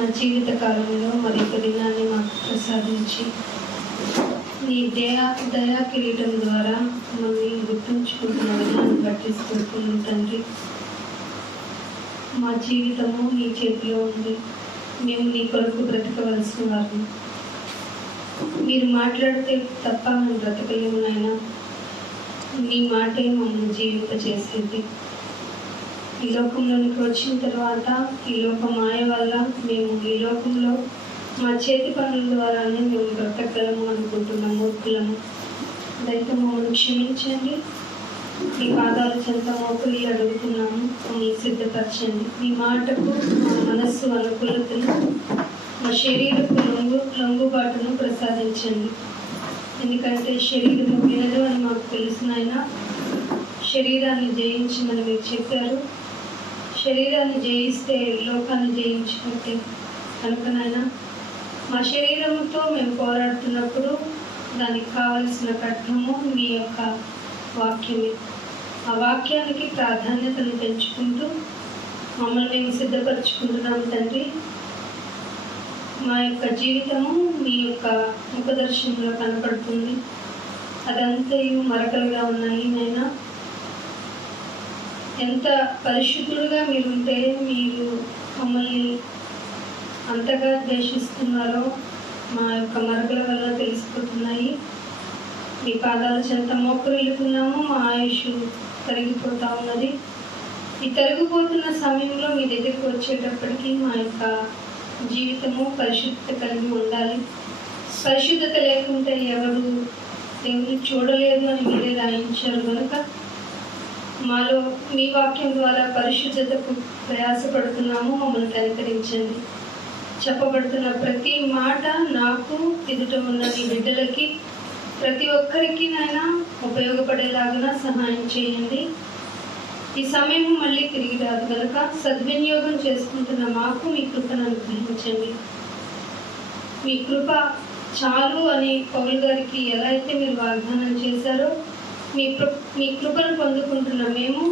మా జీవిత కాలంలో మరొక దినాన్ని మాకు ప్రసాదించి నీ దయా కిరీటం ద్వారా మమ్మల్ని గుర్తుంచుకుంటున్న విధానం బట్టి స్తోత్రం తండ్రి. మా జీవితము నీ చేతిలో ఉంది. మేము నీ కొరకు బ్రతకవలసిన వారు. మీరు మాట్లాడితే తప్ప మేము బ్రతకలేము నాయన. నీ మాటే మమ్మల్ని జీవింపచేసేది. ఈ లోకంలోనికి వచ్చిన తర్వాత ఈ లోక మాయ వల్ల మేము ఈ లోకంలో మా చేతి పనుల ద్వారానే మేము బ్రతకగలము అనుకుంటున్నాము, మూర్ఖులము. దయతో మమ్మల్ని క్షమించండి. మీ పాదాల చెంత మోకరి అడుగుతున్నాము. మమ్మల్ని సిద్ధపరచండి. మీ మాటకు మా మనస్సు అనుకూలతను, మా శరీరపు లొంగుబాటును ప్రసాదించండి. ఎందుకంటే శరీరము వినదు అని మాకు తెలుసునైనా శరీరాన్ని జయించమని మీరు చెప్పారు. శరీరాన్ని జయిస్తే లోకాన్ని జయించినట్టే. కనుకనైనా మా శరీరంతో మేము పోరాడుతున్నప్పుడు దానికి కావలసిన ఖడ్గము మీ యొక్క వాక్యమే. ఆ వాక్యానికి ప్రాధాన్యతను పెంచుకుంటూ మమ్మల్ని మేము సిద్ధపరచుకుంటున్నాము తండ్రి. మా యొక్క జీవితము మీ యొక్క ముఖదర్శనంలో కనపడుతుంది. అదంతయు మరకలుగా ఉన్నాయి నైనా. ఎంత పరిశుద్ధులుగా మీరుంటే మీరు మమ్మల్ని అంతగా ద్వేషిస్తున్నారో మా యొక్క మరకల వల్ల తెలిసిపోతున్నాయి. మీ పాదాల చెంత మోకరిల్లుతున్నాము. మా ఆయుష్ తరిగిపోతూ ఉన్నది. ఈ తరిగిపోతున్న సమయంలో మీ దగ్గరికి వచ్చేటప్పటికి మా యొక్క జీవితము పరిశుద్ధత కలిగి ఉండాలి. పరిశుద్ధత లేకుంటే ఎవరు దేవుని చూడలేదు అని మీరే రాయించారు. కనుక మాలో మీ వాక్యం ద్వారా పరిశుద్ధతకు ప్రయాసపడుతున్నాము. మమ్మల్ని కనికరించండి. చెప్పబడుతున్న ప్రతి మాట నాకు ఎదుట ఉన్న మీ బిడ్డలకి ప్రతి ఒక్కరికి నైనా ఉపయోగపడేలాగా సహాయం చేయండి. ఈ సమయం మళ్ళీ తిరిగి రాదు కనుక సద్వినియోగం చేసుకుంటున్న మాకు మీ కృపను అనుగ్రహించండి. మీ కృప చాలు అని పౌలు గారికి ఎలా అయితే మీరు వాగ్దానం చేశారో మీ కృపను పొందుకుంటున్న మేము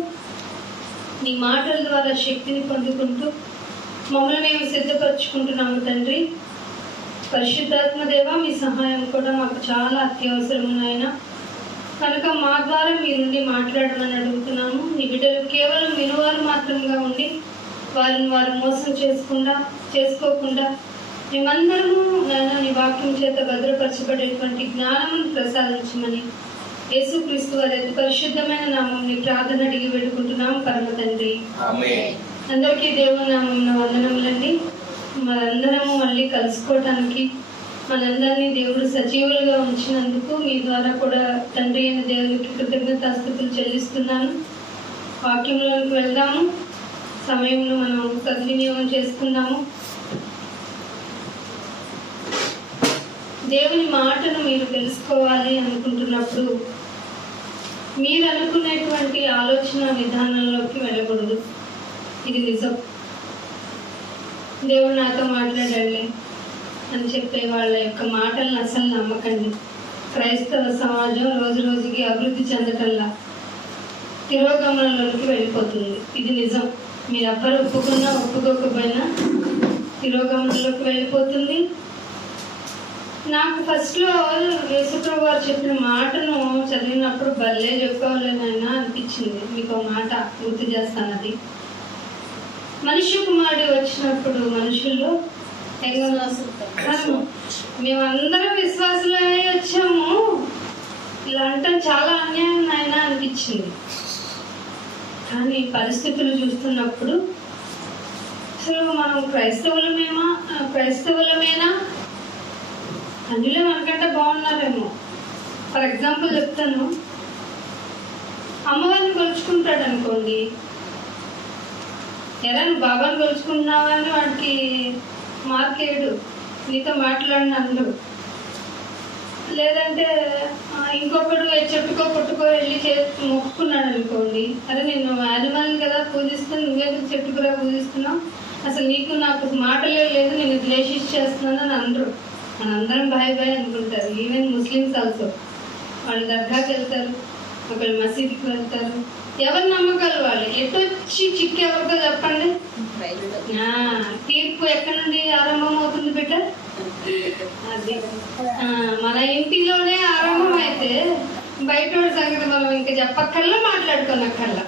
మీ మాటల ద్వారా శక్తిని పొందుకుంటూ మమ్మల్ని మేము సిద్ధపరచుకుంటున్నాము తండ్రి. పరిశుద్ధాత్మ దేవ, మీ సహాయం కూడా మాకు చాలా అత్యవసరం నాయన. కనుక మా ద్వారా మీరుండి మాట్లాడమని అడుగుతున్నాము. నీ బిడ్డలు కేవలం వినువారు మాత్రంగా ఉండి వారిని వారు మోసం చేసుకోకుండా మేమందరము నాయన నీ వాక్యం చేత భద్రపరచబడేటువంటి జ్ఞానమును ప్రసాదించమని యేసుక్రీస్తు వారి అతి పరిశుద్ధమైన నామంని ప్రార్థన అడిగి వేడుకుంటున్నాము పరమ తండ్రి. అందరికీ దేవుని నామమున వందనములండి. మనందరము మళ్ళీ కలుసుకోవటానికి మనందరినీ దేవుడు సజీవులుగా ఉంచినందుకు మీ ద్వారా కూడా తండ్రి అయిన దేవునికి కృతజ్ఞతాస్తుతులు చెల్లిస్తున్నాను. వాక్యంలోకి వెళ్దాము. సమయంలో మనం సద్వినియోగం చేసుకుందాము. దేవుని మాటను మీరు తెలుసుకోవాలి అనుకుంటున్నప్పుడు మీరు అనుకునేటువంటి ఆలోచన విధానంలోకి వెళ్ళకూడదు. ఇది నిజం. దేవుడు నాతో మాట్లాడాలి అని చెప్పే వాళ్ళ యొక్క మాటలను అసలు నమ్మకండి. క్రైస్తవ సమాజం రోజు రోజుకి అభివృద్ధి చెందటంలా తిరోగమనంలోకి వెళ్ళిపోతుంది. ఇది నిజం. మీరు ఎవ్వరు ఒప్పుకున్నా ఒప్పుకోకపోయినా తిరోగమనంలోకి వెళ్ళిపోతుంది. నాకు ఫస్ట్లో యేసుప్రభు వారు చెప్పిన మాటను చదివినప్పుడు భలే చెప్పవాలేనైనా అనిపించింది. మీకు ఒక మాట గుర్తు చేస్తాను. అది మనిషి కుమారుడు వచ్చినప్పుడు మనుషుల్లో మేమందరం విశ్వాసులే వచ్చాము, ఇలా అంటే చాలా అన్యాయం నాయన అనిపించింది. కానీ పరిస్థితులు చూస్తున్నప్పుడు అసలు మనం క్రైస్తవులమేనా అందులో మనకంటే బాగున్నారేమో. ఫర్ ఎగ్జాంపుల్ చెప్తాను. అమ్మవారిని కొలుచుకుంటాడు అనుకోండి, ఎరా నువ్వు బాబాని కొలుచుకుంటున్నావా అని వాడికి మార్కేడు, నీతో మాట్లాడిన అందరూ. లేదంటే ఇంకొకడు చెట్టుకో పుట్టుకో వెళ్ళి మొక్కుకున్నాడు అనుకోండి, అరే నేను యానిమల్ని కదా పూజిస్తాను, నువ్వేదో చెట్టుకురా పూజిస్తున్నావు, అసలు నీకు నాకు మాటలే లేదు, నేను ద్వేషించేస్తున్నాను అని అందరూ. మనందరం బాయ్ బాయ్ అనుకుంటారు. Even Muslims also. వాళ్ళు దర్గాకి వెళ్తారు, ఒకళ్ళు మసీదుకి వెళ్తారు, ఎవరు నమ్మకాలు వాళ్ళు. ఎటొచ్చి చిక్కు ఎవరితో చెప్పండి. తీర్పు ఎక్కడి నుండి ఆరంభం అవుతుంది బిడ్డ? అది మన ఇంటిలోనే ఆరంభం అయితే బయట సంగతి మనం ఇంకా చెప్పక్కర్లా, మాట్లాడుకోనక్కర్లా.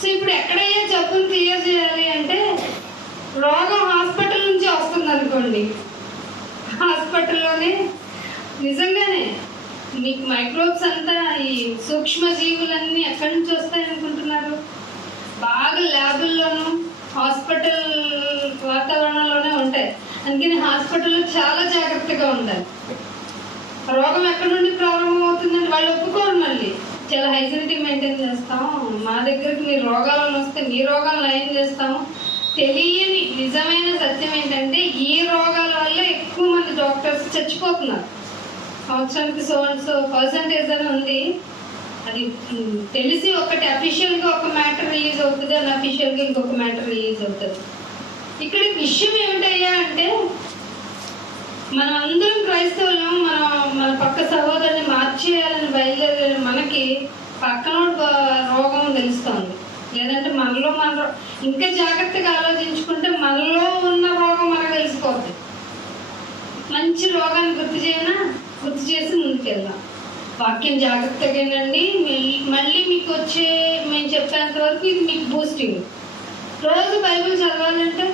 సో ఇప్పుడు ఎక్కడయ్యా జబ్బును క్లియర్ చేయాలి అంటే, రోగం హాస్పిటల్ నుంచి వస్తుంది అనుకోండి, హాస్పిటల్లోనే నిజంగానే మీకు మైక్రోబ్స్ అంతా, ఈ సూక్ష్మ జీవులన్నీ ఎక్కడి నుంచి వస్తాయి అనుకుంటున్నారు? బాగా ల్యాబుల్లోనూ హాస్పిటల్ వాతావరణంలోనే ఉంటాయి. అందుకని హాస్పిటల్లో చాలా జాగ్రత్తగా ఉండాలి. రోగం ఎక్కడి నుండి ప్రారంభం అవుతుందని వాళ్ళు ఒప్పుకోరు. మళ్ళీ చాలా హైజీనిటీ మెయింటైన్ చేస్తాం, మా దగ్గరికి మీరు రోగాలను వస్తే మీ రోగాలు నయం చేస్తాము. తెలియని నిజమైన సత్యం ఏంటంటే, ఈ రోగాల వల్ల ఎక్కువ మంది డాక్టర్స్ చచ్చిపోతున్నారు. సంవత్సరానికి సో పర్సంటేజ్ అని ఉంది. అది తెలిసి ఒకటి అఫీషియల్గా ఒక మ్యాటర్ రిలీజ్ అవుతుంది, అని అఫీషియల్గా ఇంకొక మ్యాటర్ రిలీజ్ అవుతుంది. ఇక్కడ విషయం ఏమిటయ్యా అంటే, మనం అందరం క్రైస్తవులం, మన పక్క సహోదరుని మార్చేయాలని బయలుదేరే మనకి పక్కన రోగం తెలుస్తుంది. లేదంటే మనలో ఇంకా జాగ్రత్తగా ఆలోచించుకుంటే మనలో ఉన్న రోగం మనకు తెలిసిపోతుంది. మంచి రోగాన్ని గుర్తు చేసి ముందుకెళ్దాం. వాక్యం జాగ్రత్తగానండి. మళ్ళీ మీకు మేము చెప్పేంత వరకు ఇది మీకు బూస్టింగ్. రోజు బైబిల్ చదవాలంటే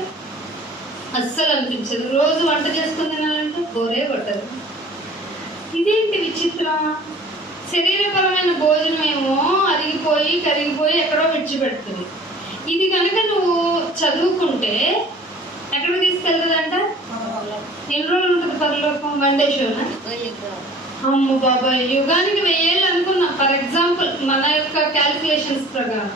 అస్సలు అనిపించదు. రోజు వంట చేసుకుని తినాలంటే బోరే పట్టదు. ఇదేంటి విచిత్రం? శరీరపరమైన భోజనం ఏమో అరిగిపోయి కరిగిపోయి ఎక్కడో విడిచిపెడుతుంది. ఇది కనుక నువ్వు చదువుకుంటే ఎక్కడికి తీసుకెళ్తుందంట? ఎన్ని రోజులు ఉంటుంది పరలోకం? 1 డే షోనా? అమ్మ బాబాయ్, యుగానికి 1000 ఏళ్ళు అనుకున్నాం. ఫర్ ఎగ్జాంపుల్ మన యొక్క క్యాలిక్యులేషన్స్ ప్రకారం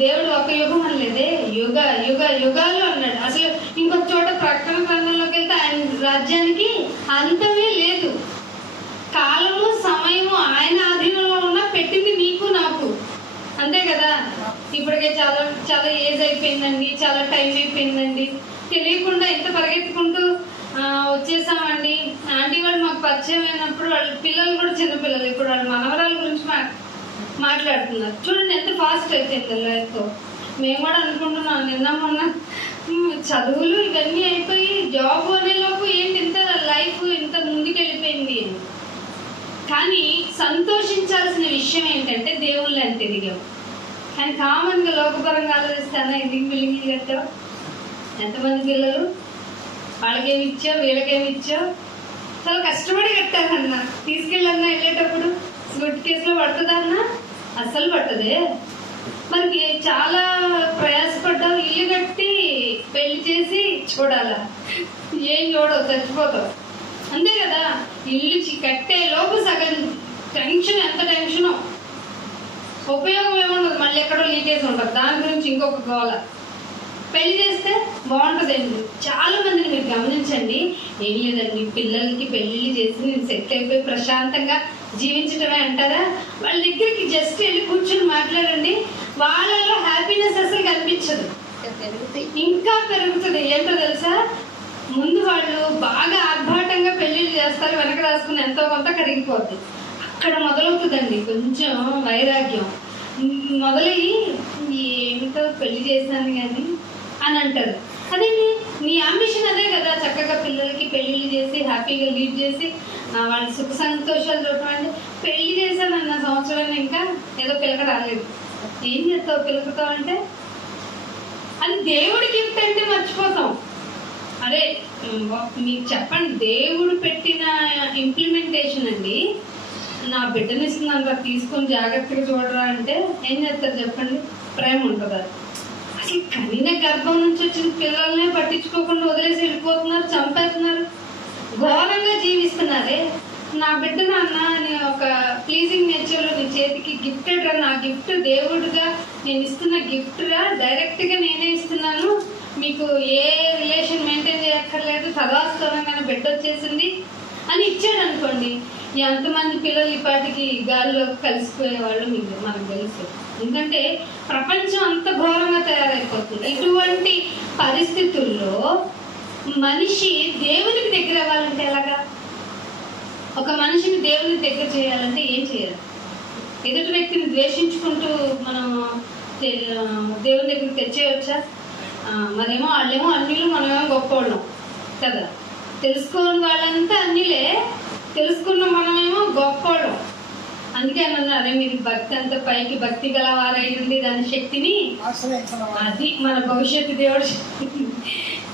దేవుడు ఒక యుగం అనలేదే, యుగాలు అన్నాడు. అసలు ఇంకొక చోట ప్రకటన గ్రంథంలోకి వెళ్తే ఆయన రాజ్యానికి అంతమే లేదు. కాలము సమయము ఆయన ఆధీనంలో ఉన్న పెట్టింది నీకు నాకు, అంతే కదా. ఇప్పటికే చాలా చాలా ఏజ్ అయిపోయిందండి, చాలా టైం అయిపోయిందండి, తెలియకుండా ఎంత పరిగెత్తుకుంటూ వచ్చేసామండి. ఆంటీ వాళ్ళు మాకు పరిచయం అయినప్పుడు వాళ్ళ పిల్లలు కూడా చిన్నపిల్లలు, ఇప్పుడు వాళ్ళ మనవరాల గురించి మాట్లాడుతున్నారు. చూడండి ఎంత ఫాస్ట్ అయిపోయింది లైఫ్. మేము కూడా అనుకుంటున్నాం, నిన్న మొన్న చదువులు ఇవన్నీ అయిపోయి జాబ్ అనేలోపు ఏంటి ఇంత లైఫ్ ఇంత ముందుకెళ్ళిపోయింది అని. కానీ సంతోషించాల్సిన విషయం ఏంటంటే, దేవుళ్ళు ఎంత ఎదిగాం. కానీ కామన్గా లోకపరంగా ఆలోచిస్తానా, ఎదిగి బిల్లింగ్ కట్టావు, ఎంతమంది పిల్లలు, వాళ్ళకేమి ఇచ్చావు వీళ్ళకేమి ఇచ్చావు, చాలా కష్టపడి కట్టారన్నా. తీసుకెళ్ళన్నా వెళ్ళేటప్పుడు సూట్ కేసులో పడుతుందన్నా? అస్సలు పట్టదే. మనకి చాలా ప్రయాసపడ్డావు, ఇల్లు కట్టి పెళ్లి చేసి చూడాలా? ఏం చూడవు, చచ్చిపోతావు, అంతే కదా. ఇల్లు కట్టే లోపు సగం టెన్షన్, ఎంత టెన్షనో, ఉపయోగం ఏముండదు, మళ్ళీ ఎక్కడో లీకేజ్ ఉండదు, దాని గురించి ఇంకొక గోల. పెళ్లి చేస్తే బాగుంటుందండి. చాలా మందిని మీరు గమనించండి, ఏం లేదండి పిల్లలకి పెళ్లి చేసి నేను సెట్ అయిపోయి ప్రశాంతంగా జీవించటమే అంటారా? వాళ్ళ దగ్గరికి జస్ట్ వెళ్ళి కూర్చొని మాట్లాడండి, వాళ్ళలో హ్యాపీనెస్ అసలు కనిపించదు, ఇంకా పెరుగుతుంది. ఏంటో తెలుసా, ముందు వాళ్ళు బాగా ఆర్భాటంగా పెళ్లిళ్ళు చేస్తారు, వెనక రాసుకుని ఎంతో కొంత కరిగిపోద్ది. అక్కడ మొదలవుతుందండి కొంచెం వైరాగ్యం. మొదలయ్యి ఏమిటో పెళ్లి చేశాను కానీ అని అంటారు. అదే నీ అంబిషన్ అదే కదా, చక్కగా పిల్లలకి పెళ్లిళ్ళు చేసి హ్యాపీగా లీడ్ చేసి వాళ్ళ సుఖ సంతోషాలు చూడటం. అంటే పెళ్లి చేశానన్న సంవత్సరాన్ని ఇంకా ఏదో పిల్లక రాలేదు, ఏం చేస్తావు పిల్లకతో అంటే? అది దేవుడి గిఫ్ట్ అంటే మర్చిపోతాం. అరే మీకు చెప్పండి, దేవుడు పెట్టిన ఇంప్లిమెంటేషన్ అండి. నా బిడ్డని ఇస్తున్నాను తీసుకొని జాగ్రత్తగా చూడరా అంటే ఏం చేస్తారు చెప్పండి? ప్రేమ ఉంటుందా? అసలు కనిన గర్భం నుంచి వచ్చిన పిల్లల్నే పట్టించుకోకుండా వదిలేసి వెళ్ళిపోతున్నారు, చంపేస్తున్నారు, ఘోరంగా జీవిస్తున్నారే. నా బిడ్డ నాన్న నీ ఒక ప్లీజింగ్ నేచర్లో నీ చేతికి గిఫ్టెడ్ రా, నా గిఫ్ట్ దేవుడుగా నేను ఇస్తున్న గిఫ్ట్ రా, డైరెక్ట్గా నేనే ఇస్తున్నాను, మీకు ఏ రిలేషన్ మెయింటైన్ చేయక్కర్లేదు, సదాస్తరంగానే బిడ్డ వచ్చేసింది అని ఇచ్చాడు అనుకోండి. ఎంతమంది పిల్లలు ఈ పాటికి గాలిలో కలిసిపోయే వాళ్ళు మనకు తెలుసు. ఎందుకంటే ప్రపంచం అంత ఘోరంగా తయారైపోతుంది. ఇటువంటి పరిస్థితుల్లో మనిషి దేవునికి దగ్గర అవ్వాలంటే ఎలాగా? ఒక మనిషిని దేవునికి దగ్గర చేయాలంటే ఏం చేయాలి? ఎదుటి వ్యక్తిని ద్వేషించుకుంటూ మనం దేవుని దగ్గరికి తెచ్చేయవచ్చా? మరేమో వాళ్ళేమో అన్నిలు, మనమేమో గొప్పవాళ్ళం కదా. తెలుసుకోని వాళ్ళంతా అన్నిలే, తెలుసుకున్న మనమేమో గొప్పవాళ్ళం. అందుకే అన్నారు, మీరు భక్తి అంత పైకి భక్తి గలవారైంది, దాని శక్తిని అది మన భవిష్యత్తు.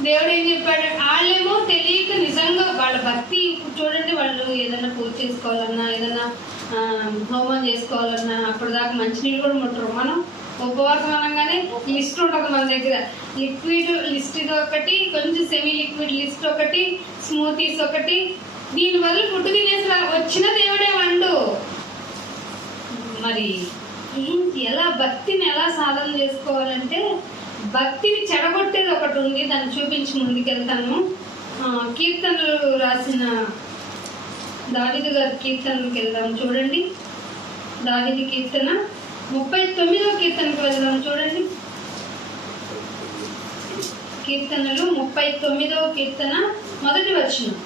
దేవుడు ఏం చెప్పాడు? వాళ్ళేమో తెలియక నిజంగా వాళ్ళ భక్తి చూడండి, వాళ్ళు ఏదైనా పూజ చేసుకోవాలన్నా, ఏదైనా హోమం చేసుకోవాలన్నా అప్పటిదాకా మంచినీళ్ళు కూడా ముట్టరు. మనం ఉపవాసం అనగానే లిస్ట్ ఉంటుంది మన దగ్గర. లిక్విడ్ లిస్ట్ ఇది ఒకటి, కొంచెం సెమీ లిక్విడ్ లిస్ట్ ఒకటి, స్మూతీస్ ఒకటి. దీని బదులు ఫుడ్ తినేసి వచ్చిన దేవుడే వండు. మరి ఏంటి, ఎలా భక్తిని ఎలా సాధన చేసుకోవాలంటే, భక్తిని చెడగొట్టేది ఒకటి ఉంది, దాన్ని చూపించి ముందుకెళ్తాను. కీర్తనలు రాసిన దావీదు గారి కీర్తనలకు వెళ్దాం. చూడండి, దావీదు కీర్తన 39వ కీర్తనకు వెళ్దాం. చూడండి, కీర్తనలు 39వ కీర్తన మొదటి వచనం.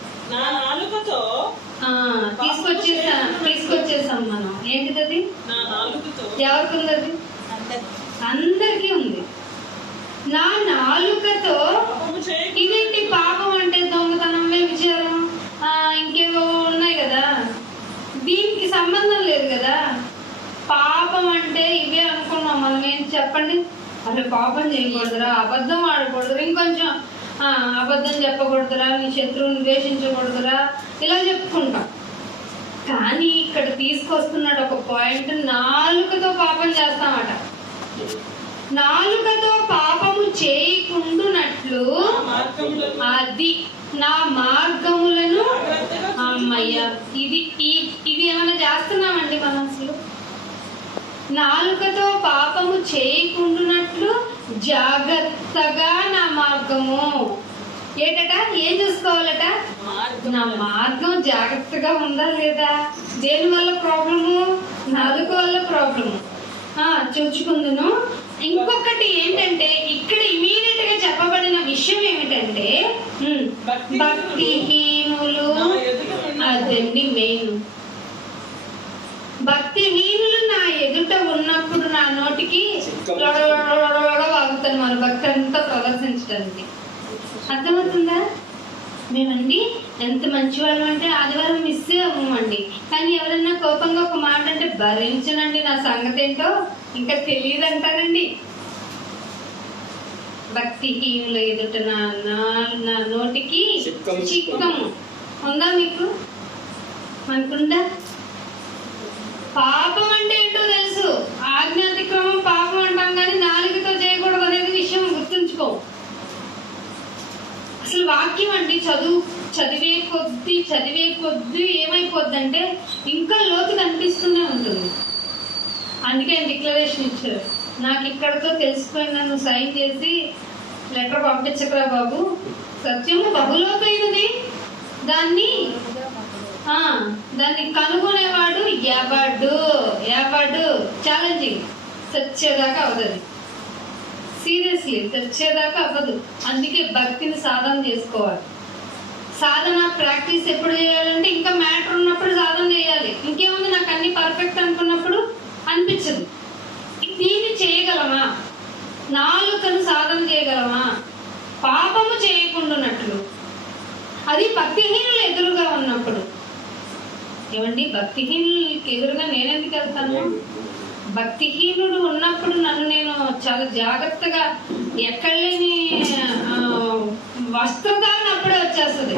తీసుకొచ్చేసాం మనం. ఏంటిది అది? ఎవరికి ఉంది అది? అందరికీ ఉంది. నా నాలుకతో, ఇదేంటి పాపం అంటే? దొంగతనం, వ్యభిచారం, ఇంకేవో ఉన్నాయి కదా, దీనికి సంబంధం లేదు కదా. పాపం అంటే ఇవే అనుకున్నాం మనం. ఏంటి చెప్పండి? అసలు పాపం చేయకూడదురా, అబద్ధం ఆడకూడదురా, ఇంకొంచెం అబద్ధం చెప్పకూడదురా, నీ శత్రువుని ద్వేషించకూడదురా, ఇలా చెప్పుకుంటాం. కానీ ఇక్కడ తీసుకొస్తున్నాడు ఒక పాయింట్, నాలుకతో పాపం చేస్తామట. నాలుకతో పాపము చేయకుండునట్లు అది నా మార్గములను, అమ్మయ్య, ఇది ఏమైనా చేస్తున్నామండి మనం? అసలు నాలుకతో పాపము చేయకుండునట్లు జాగ్రత్తగా నా మార్గము. ఏంటట? ఏం చూసుకోవాలట? నా మార్గం జాగ్రత్తగా ఉందా లేదా? దేని వల్ల ప్రాబ్లము? నాలుక వల్ల ప్రాబ్లము. చూచుకుందును. ఇంకొకటి ఏంటంటే, ఇక్కడ ఇమీడియట్ గా చెప్పబడిన విషయం ఏమిటంటే, భక్తిహీనులు. అదండి మెయిన్. భక్తిహీనులు నా ఎదుట ఉన్నప్పుడు నా నోటికి వాగుతాను మన భక్తి అంతా ప్రదర్శించడానికి. అర్థమవుతుందా? మేమండి ఎంత మంచి వాళ్ళం అంటే ఆదివారం మిస్ అవ్వమండి, కానీ ఎవరన్నా కోపంగా ఒక మాట అంటే భరించనండి, నా సంగతి ఏంటో ఇంకా తెలియదు అంటారండి. భక్తిహీనుల ఎదుట నా నోటికి చిక్కము ఉందా మీకు? అనుకుంటా. పాపం అంటే ఏంటో తెలుసు, ఆజ్ఞాతిక్రమం పాపం అంటాం, కానీ నాలుగుతో చేయకూడదు అనేది విషయం గుర్తుంచుకో. అసలు వాక్యం అండి చదివే కొద్దీ ఏమైపోద్దంటే ఇంకా లోతు కనిపిస్తూనే ఉంటుంది. అందుకే డిక్లరేషన్ ఇచ్చారు, నాకు ఇక్కడతో తెలిసిపోయిందా, నువ్వు సైన్ చేసి లెటర్ పంపించకరా బాబు, సత్యము బహులోతైనది, దాన్ని కనుగొనేవాడు ఎవడు ఛాలెంజింగ్, చచ్చేదాకా అవదది. సీరియస్లీ చచ్చేదాకా అవ్వదు. అందుకే భక్తిని సాధన చేసుకోవాలి. సాధన ప్రాక్టీస్ ఎప్పుడు చేయాలంటే, ఇంకా మ్యాటర్ ఉన్నప్పుడు సాధన చేయాలి. ఇంకేముంది, నాకు అన్ని పర్ఫెక్ట్ అనుకున్నప్పుడు అనిపించదు. దీన్ని చేయగలమా? నాలుకను సాధన చేయగలమా? పాపము చేయకుండానట్లు. అది భక్తిహీనులు ఎదురుగా ఉన్నప్పుడు. ఏమండి, భక్తిహీనులకి ఎదురుగా నేనెందుకు వెళ్తాను? భక్తిహీనుడు ఉన్నప్పుడు నన్ను నేను చాలా జాగ్రత్తగా, ఎక్కడ లేని వస్త్రధారణ అప్పుడే వచ్చేస్తుంది.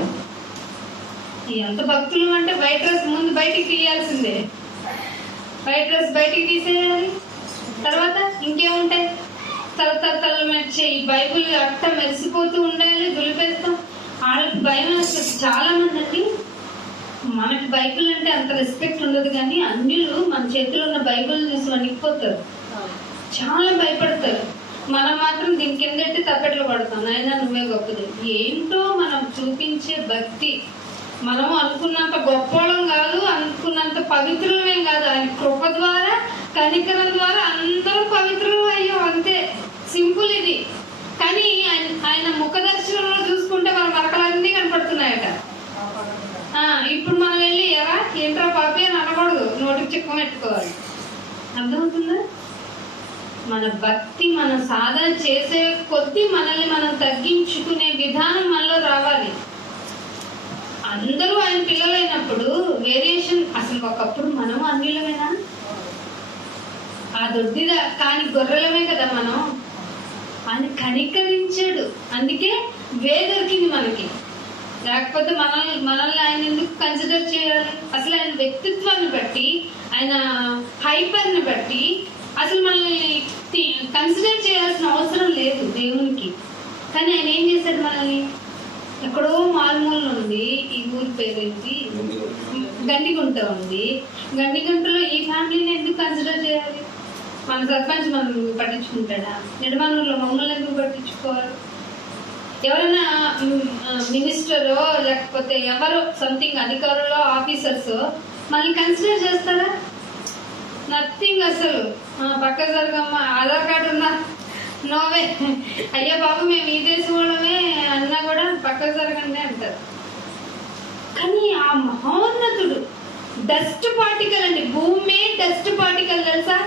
ఎంత భక్తులు అంటే బయట డ్రెస్ ముందు బయటికి తీయాల్సిందే, బయట డ్రెస్ బయటికి తీసేయాలి. తర్వాత ఇంకేముంటాయి? తల మెచ్చే ఈ బైబుల్ అట్ట మెరిసిపోతూ ఉండాలి, దులిపేస్తాం. వాళ్ళకి భయం వేస్తుంది. చాలా మంది అండి, మనకి బైబిల్ అంటే అంత రెస్పెక్ట్ ఉండదు, కానీ అన్యులు మన చేతిలో ఉన్న బైబిల్ చూసి వణికిపోతారు, చాలా భయపడతారు. మనం మాత్రం దీని కిందట్టి తప్పెట్లు పడతాం, అయినా నువ్వే గొప్పది. ఏంటో మనం చూపించే భక్తి, మనం అనుకున్నంత గొప్పలం కాదు, అనుకున్నంత పవిత్రులమేం కాదు. ఆయన కృప ద్వారా, కనికరం ద్వారా అందరూ పవిత్రులు అయ్యాం, అంతే సింపుల్ ఇది. కానీ ఆయన ముఖ దర్శనంలో చూసుకుంటే మన మరకలన్నీ కనపడుతున్నాయట. ఇప్పుడు మనం వెళ్ళి ఏంట్రా పాపి అని అనకూడదు, నోటికి చిక్కం పెట్టుకోవాలి. అర్థమవుతుందా? మన భక్తి మనం సాధన చేసే కొద్దీ మనల్ని మనం తగ్గించుకునే విధానం మనలో రావాలి. అందరూ ఆయన పిల్లలైనప్పుడు వేరియేషన్. అసలు ఒకప్పుడు మనం అన్యులమేనా? ఆ దొడ్డిద కాని గొర్రెలమే కదా మనం. ఆయన కనికరించాడు, అందుకే దొరికింది మనకి. లేకపోతే మనల్ని ఆయన ఎందుకు కన్సిడర్ చేయాలి? అసలు ఆయన వ్యక్తిత్వాన్ని బట్టి, ఆయన హైపర్ని బట్టి అసలు మనల్ని కన్సిడర్ చేయాల్సిన అవసరం లేదు దేవునికి. కానీ ఆయన ఏం చేశాడు? మనల్ని ఎక్కడో మారుమూల ఉంది, ఈ ఊరి పేరేంటి, గండిగుంట ఉంది. గండిగుంటలో ఈ ఫ్యామిలీని ఎందుకు కన్సిడర్ చేయాలి? మన సర్పంచ్ మనం పట్టించుకుంటాడా? నిడమానూరులో మమ్మల్ని ఎందుకు పట్టించుకోవాలి? ఎవరైనా మినిస్టరో లేకపోతే ఎవరో సంథింగ్ అధికారులు ఆఫీసర్స్ మనల్ని కన్సిడర్ చేస్తారా? నథింగ్. అసలు పక్క జరగమ్మ, ఆధార్ కార్డు ఉందా? నోవే. అయ్యో బాబు మేము ఈ దేశం వాళ్ళమే అన్నా కూడా పక్క జరగండి అంటారు. కానీ ఆ మహోన్నతుడు డస్ట్ పార్టికల్ అండి, భూమి డస్ట్ పార్టికల్ తెలుసా?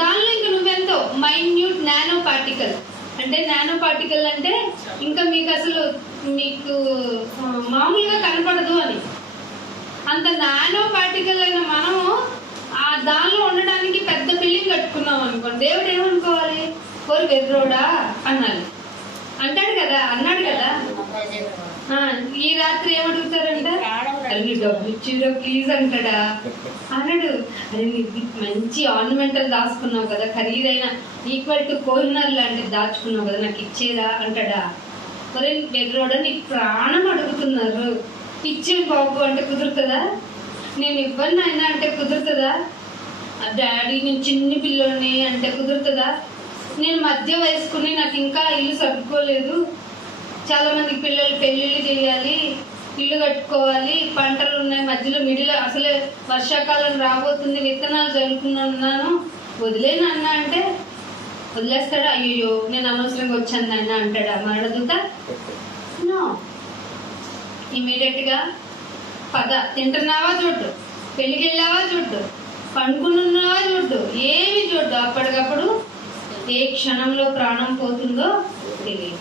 దానిలో ఇంకా నువ్వెంతో మైన్యూట్ నానో పార్టికల్. అంటే నానో పార్టికల్ అంటే ఇంకా మీకు అసలు మీకు మామూలుగా కనపడదు అని. అంత నానో పార్టికల్ అయిన మనము ఆ దానిలో ఉండడానికి పెద్ద బిల్డింగ్ కట్టుకున్నాం అనుకోండి, దేవుడు ఏమనుకోవాలి? కోరి వెర్రోడా అన్నాడు. అంటాడు కదా, అన్నాడు కదా. ఈ రాత్రి ఏమడుగుతారంట? డబ్బులు ఇచ్చిరా ప్లీజ్ అంటాడా? అన్నాడు. అరే నీకు మంచి ఆర్నమెంటల్ దాచుకున్నావు కదా, ఖరీదైన ఈక్వల్ టు కోహినర్ లాంటిది దాచుకున్నావు కదా, నాకు ఇచ్చేదా అంటాడా? మరి వెర్రోడా నీకు ప్రాణం అడుగుతున్నారు, ఇచ్చే బాబు అంటే కుదురుతుందా? నేను ఇవ్వను అయినా అంటే కుదురుతుందా? డాడీ నేను చిన్ని పిల్లోని అంటే కుదురుతుందా? నేను మధ్య వయసుకుని నాకు ఇంకా ఇల్లు సర్దుకోలేదు, చాలా మందికి పిల్లలు పెళ్ళిళ్ళు చేయాలి, ఇల్లు కట్టుకోవాలి, పంటలు ఉన్నాయి మధ్యలో మిడిల్, అసలే వర్షాకాలం రాబోతుంది, విత్తనాలు చల్లుకున్నాను, వదిలేను అన్న అంటే వదిలేస్తాడా? అయ్యో నేను అనవసరంగా వచ్చాను అన్న అంటాడా మరణదూత? నో. ఇమీడియట్గా పద, తింటున్నావా చూడ్డు, పెళ్ళికి వెళ్ళావా చూడ్డు, పండుకున్నావా చూడ్డు, ఏమి చూడ్డు. అప్పటికప్పుడు ఏ క్షణంలో ప్రాణం పోతుందో తెలియదు.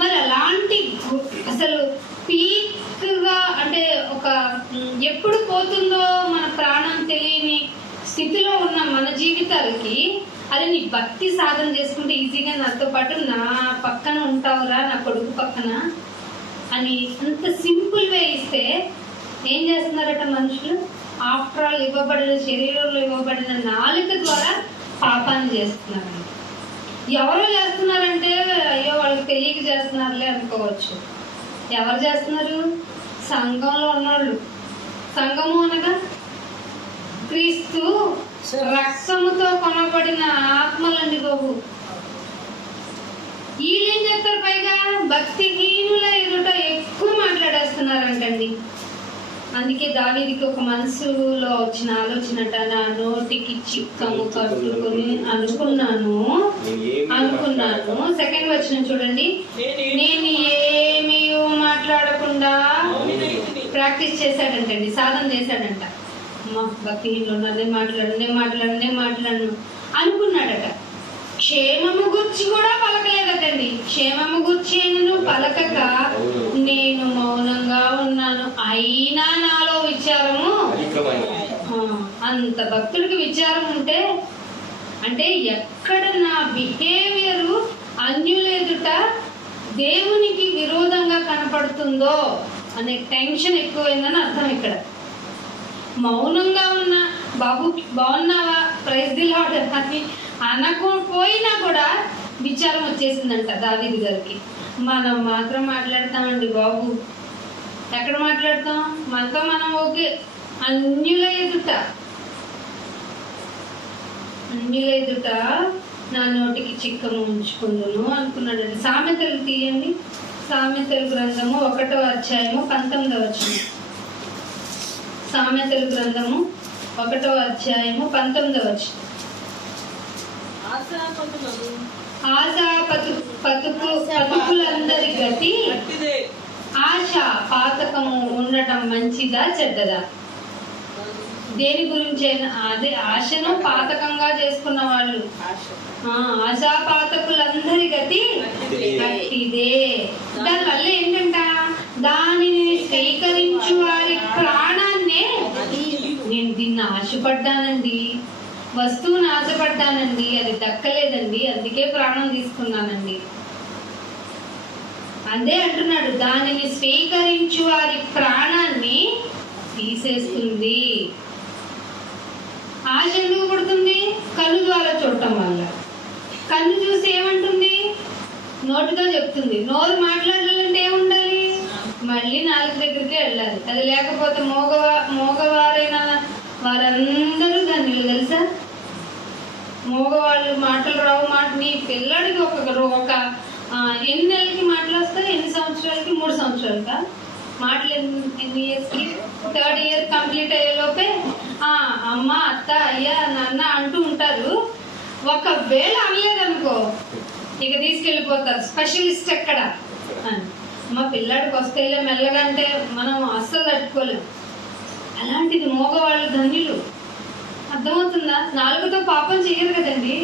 మరి అలాంటి అసలు పీక్గా అంటే ఒక ఎప్పుడు పోతుందో మన ప్రాణం తెలియని స్థితిలో ఉన్న మన జీవితాలకి, అదే నీ భక్తి సాధన చేసుకుంటే ఈజీగా నాతో పాటు నా పక్కన ఉంటావురా, నా కొడుకు పక్కన అని అంత సింపుల్ వే ఇస్తే ఏం చేస్తున్నారట మనుషులు? ఆఫ్టర్ ఆల్ ఇవ్వబడిన శరీరంలో ఇవ్వబడిన నాలుక ద్వారా పాపాన్ని చేస్తున్నారు. ఎవరు చేస్తున్నారంటే అయ్యో వాళ్ళకి తెలియక చేస్తున్నారులే అనుకోవచ్చు. ఎవరు చేస్తున్నారు? సంఘంలో ఉన్నోళ్ళు. సంఘము అనగా క్రీస్తు రక్తముతో కొనబడిన ఆత్మలండి బాబు. వీళ్ళేం చేస్తారు? పైగా భక్తిహీనుల ఎదుట ఎక్కువ మాట్లాడేస్తున్నారంటండి. అందుకే దావీదుకి ఒక మనసులో వచ్చిన ఆలోచనట, నా నోటికి చిక్కము కట్టుకుని అనుకున్నాను. సెకండ్ వచనం చూడండి. నేను ఏమీ మాట్లాడకుండా ప్రాక్టీస్ చేశాడంటండి, సాధన చేశాడంట. అమ్మా భక్తిహీనులు ఉన్నారు, నేను మాట్లాడను అనుకున్నాడట. క్షేమము గురించి కూడా పలకలేదటండి. క్షేమము గురించి అయినను పలకక నేను మౌనంగా ఉన్నాను, అయినా నాలో విచారము. అంత భక్తుడికి విచారం ఉంటే అంటే ఎక్కడ నా బిహేవియరు అన్యులెదుట దేవునికి విరోధంగా కనపడుతుందో అనే టెన్షన్ ఎక్కువైందని అర్థం. ఇక్కడ మౌనంగా ఉన్నా, బాబు బాగున్నావా, ప్రైజ్ ది లార్డ్ అని అనకపోయినా కూడా విచారం వచ్చేసిందంట దావీదు గారికి. మనం మాత్రం మాట్లాడతామండి బాబు, ఎక్కడ మాట్లాడతాం? మనతో మనం ఓకే. అన్యుల ఎదుట నా నోటికి చిక్కము ఉంచుకుందును అనుకున్నాడండి. సామెతలు తీయండి. సామెతల గ్రంథము 1వ అధ్యాయము 19వ వచనం. సామెతల గ్రంథము 1వ అధ్యాయము 19వ వచనం. పతుకులందరి గతి ఆశ పాతకము ఉండటం మంచిదా చెడ్డదా? దేని గురించి అయినా అదే ఆశను పాతకంగా చేసుకున్న వాళ్ళు, ఆశాపాతకులందరి గతి ఇదే. దానివల్ల ఏంటంట, దానిని స్వీకరించు వారి ప్రాణాన్నే, నేను దీన్ని ఆశపడ్డానండి, వస్తువుని ఆశపడ్డానండి, అది దక్కలేదండి, అందుకే ప్రాణం తీసుకున్నానండి. అదే అంటున్నాడు, దానిని స్వీకరించు వారి ప్రాణాన్ని తీసేస్తుంది. ఆశ ఎందుకు పుడుతుంది? కన్ను ద్వారా చూడటం వల్ల. కన్ను చూసి ఏమంటుంది? నోటితో చెప్తుంది. నోరు మాట్లాడాలంటే ఏముండాలి? మళ్ళీ నాలుగు దగ్గరికి వెళ్ళాలి. అది లేకపోతే మోగవారైన వారందరూ ధన్యులు తెలుసా. మోగవాళ్ళు మాటలు రావు. నీ పిల్లడికి ఒక ఎన్ని నెలలకి మాటలు వస్తాయి? ఎన్ని సంవత్సరాలకి? 3 సంవత్సరాలకా? మాటలు ఎన్ని ఇయర్స్కి? 3rd ఇయర్ కంప్లీట్ అయ్యేలోపే అమ్మ, అత్త, అయ్యా, నాన్న అంటూ ఉంటారు. ఒకవేళ అనలేదనుకో ఇక తీసుకెళ్ళిపోతారు. స్పెషలిస్ట్ ఎక్కడ అని. మా పిల్లాడికి వస్తే మెల్లగా అంటే మనం అస్సలు తట్టుకోలేము. అలాంటిది మోగవాళ్ళు ధన్యులు. అర్థమవుతుందా? నాలుగుతో పాపం చెయ్యరు కదండి.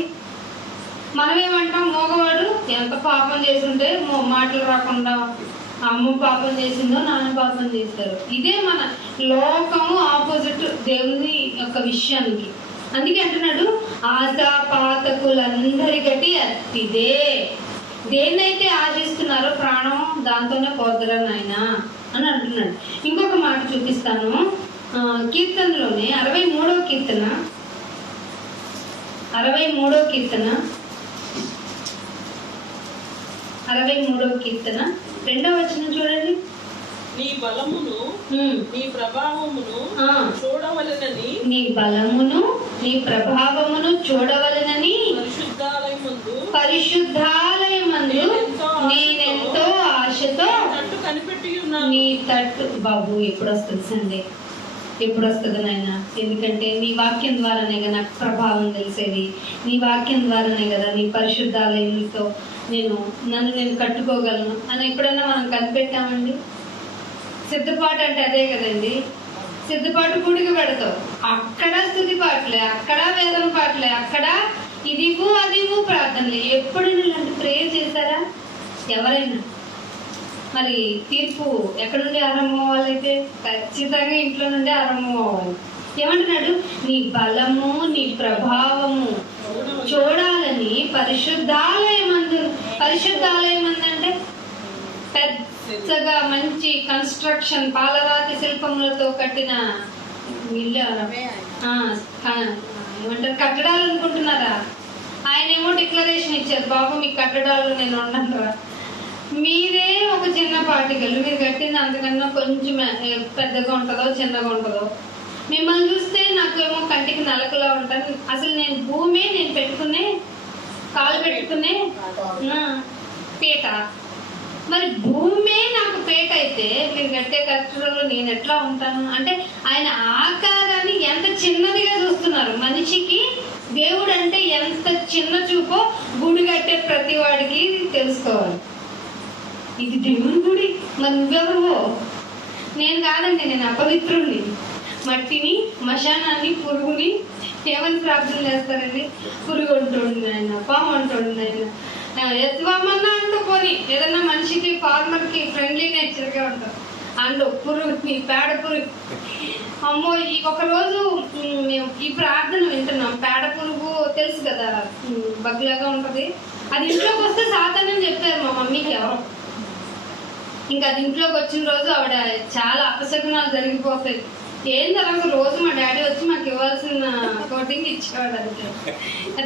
మనమేమంటాం, మోగవాడు ఎంత పాపం చేసుంటే మాటలు రాకుండా అమ్మ పాపం చేసిందో, నాన్న పాపం చేశారు. ఇదే మన లోకము ఆపోజిట్ దేవుని యొక్క విషయానికి. అందుకే అంటున్నాడు, ఆశాపాతకులందరి గటి అతిదే. దేన్నైతే ఆశిస్తున్నారో ప్రాణం దాంతోనే పోదరా నాయనా అని అంటున్నాడు. ఇంకొక మాట చూపిస్తాను. కీర్తనలోనే 63వ కీర్తన 2వ వచనం చూడండి. నీ బలమును నీ ప్రభావమును చూడవలెనని, నీ బలమును నీ ప్రభావమును చూడవలెనని పరిశుద్ధాలయమందు నేనెంతో ఆశతో నీ తట్టు. బాబు ఎప్పుడు వస్తుంది సండే? ఎప్పుడు వస్తుంది నాయన? ఎందుకంటే నీ వాక్యం ద్వారానే కదా నాకు ప్రభావం తెలిసేది. నీ వాక్యం ద్వారానే కదా నీ పరిశుద్ధాలయంతో నన్ను నేను కట్టుకోగలను అని ఎప్పుడైనా మనం కనిపెట్టామండి? సిద్ధపాటు అంటే అదే కదండి. సిద్ధపాటు గుడికి పెడతావు, అక్కడ స్తుతి పాటలే, అక్కడ వేదన పాటలే, అక్కడ ఇదివు అదివు ప్రార్థనలే. ఎప్పుడు ఇలాంటి ప్రేయర్ చేశారా ఎవరైనా? మరి తీర్పు ఎక్కడ నుండి ఆరంభం అవ్వాలైతే ఖచ్చితంగా ఇంట్లో నుండి ఆరంభం అవ్వాలి. ఏమంటున్నాడు? నీ బలము నీ ప్రభావము చూడాలని పరిశుద్ధాలయమందు. పరిశుద్ధాలయం అంటే పెద్దగా మంచి కన్స్ట్రక్షన్, పాలరాతి శిల్పములతో కట్టిన ఇల్లు ఏమంటారు, కట్టడాలు అనుకుంటున్నారా? ఆయన ఏమో డిక్లరేషన్ ఇచ్చారు, బాబు మీ కట్టడాలు నేను ఉండనురా. మీరే ఒక చిన్న పార్టికల్, మీరు కట్టింది అంతకన్నా కొంచెం పెద్దగా ఉంటుందో చిన్నగా ఉంటుందో. మిమ్మల్ని చూస్తే నాకు ఏమో కంటికి నలకలా ఉంటాను. అసలు నేను భూమి నేను పెట్టుకునే కాలు పెట్టుకునే పీట. మరి భూమే నాకు పేట అయితే మీరు కట్టే కట్టడంలో నేను ఎట్లా ఉంటాను? అంటే ఆయన ఆకారాన్ని ఎంత చిన్నదిగా చూస్తున్నారు. మనిషికి దేవుడు అంటే ఎంత చిన్న చూపో గుడి కట్టే ప్రతి వాడికి తెలుసుకోవాలి. ఇది దేవుని గుడి, మరి నువ్వెవరువో? నేను కాదండి, నేను అపవిత్రుడిని. మట్టిని, మశానాన్ని, పురుగుని ఏమని ప్రార్థన చేస్తారండి? పురుగు ఉంటుంది ఆయన, పాము ఉంటుంది ఆయన, ఎత్తువమ్మన్నా అంటూ పోని. ఏదన్నా మనిషికి ఫార్మర్కి ఫ్రెండ్లీ నేచర్గా ఉంటారు. అండు పురుగుని, పేడ పురుగు. అమ్మో, ఒక రోజు మేము ఈ ప్రార్థన వింటున్నాం. పేడ పురుగు తెలుసు కదా, బగ్లాగా ఉంటది. అది ఇంట్లోకి వస్తే సాతానని చెప్పారు మా మమ్మీకి ఎవరో. ఇంకా అది ఇంట్లోకి వచ్చిన రోజు ఆవిడ చాలా అపశకునాలు జరిగిపోతాయి. ఏం జరగదు, రోజు మా డాడీ వచ్చి మాకు ఇవ్వాల్సిన కోటింగ్ ఇచ్చేవాడు. అంతే,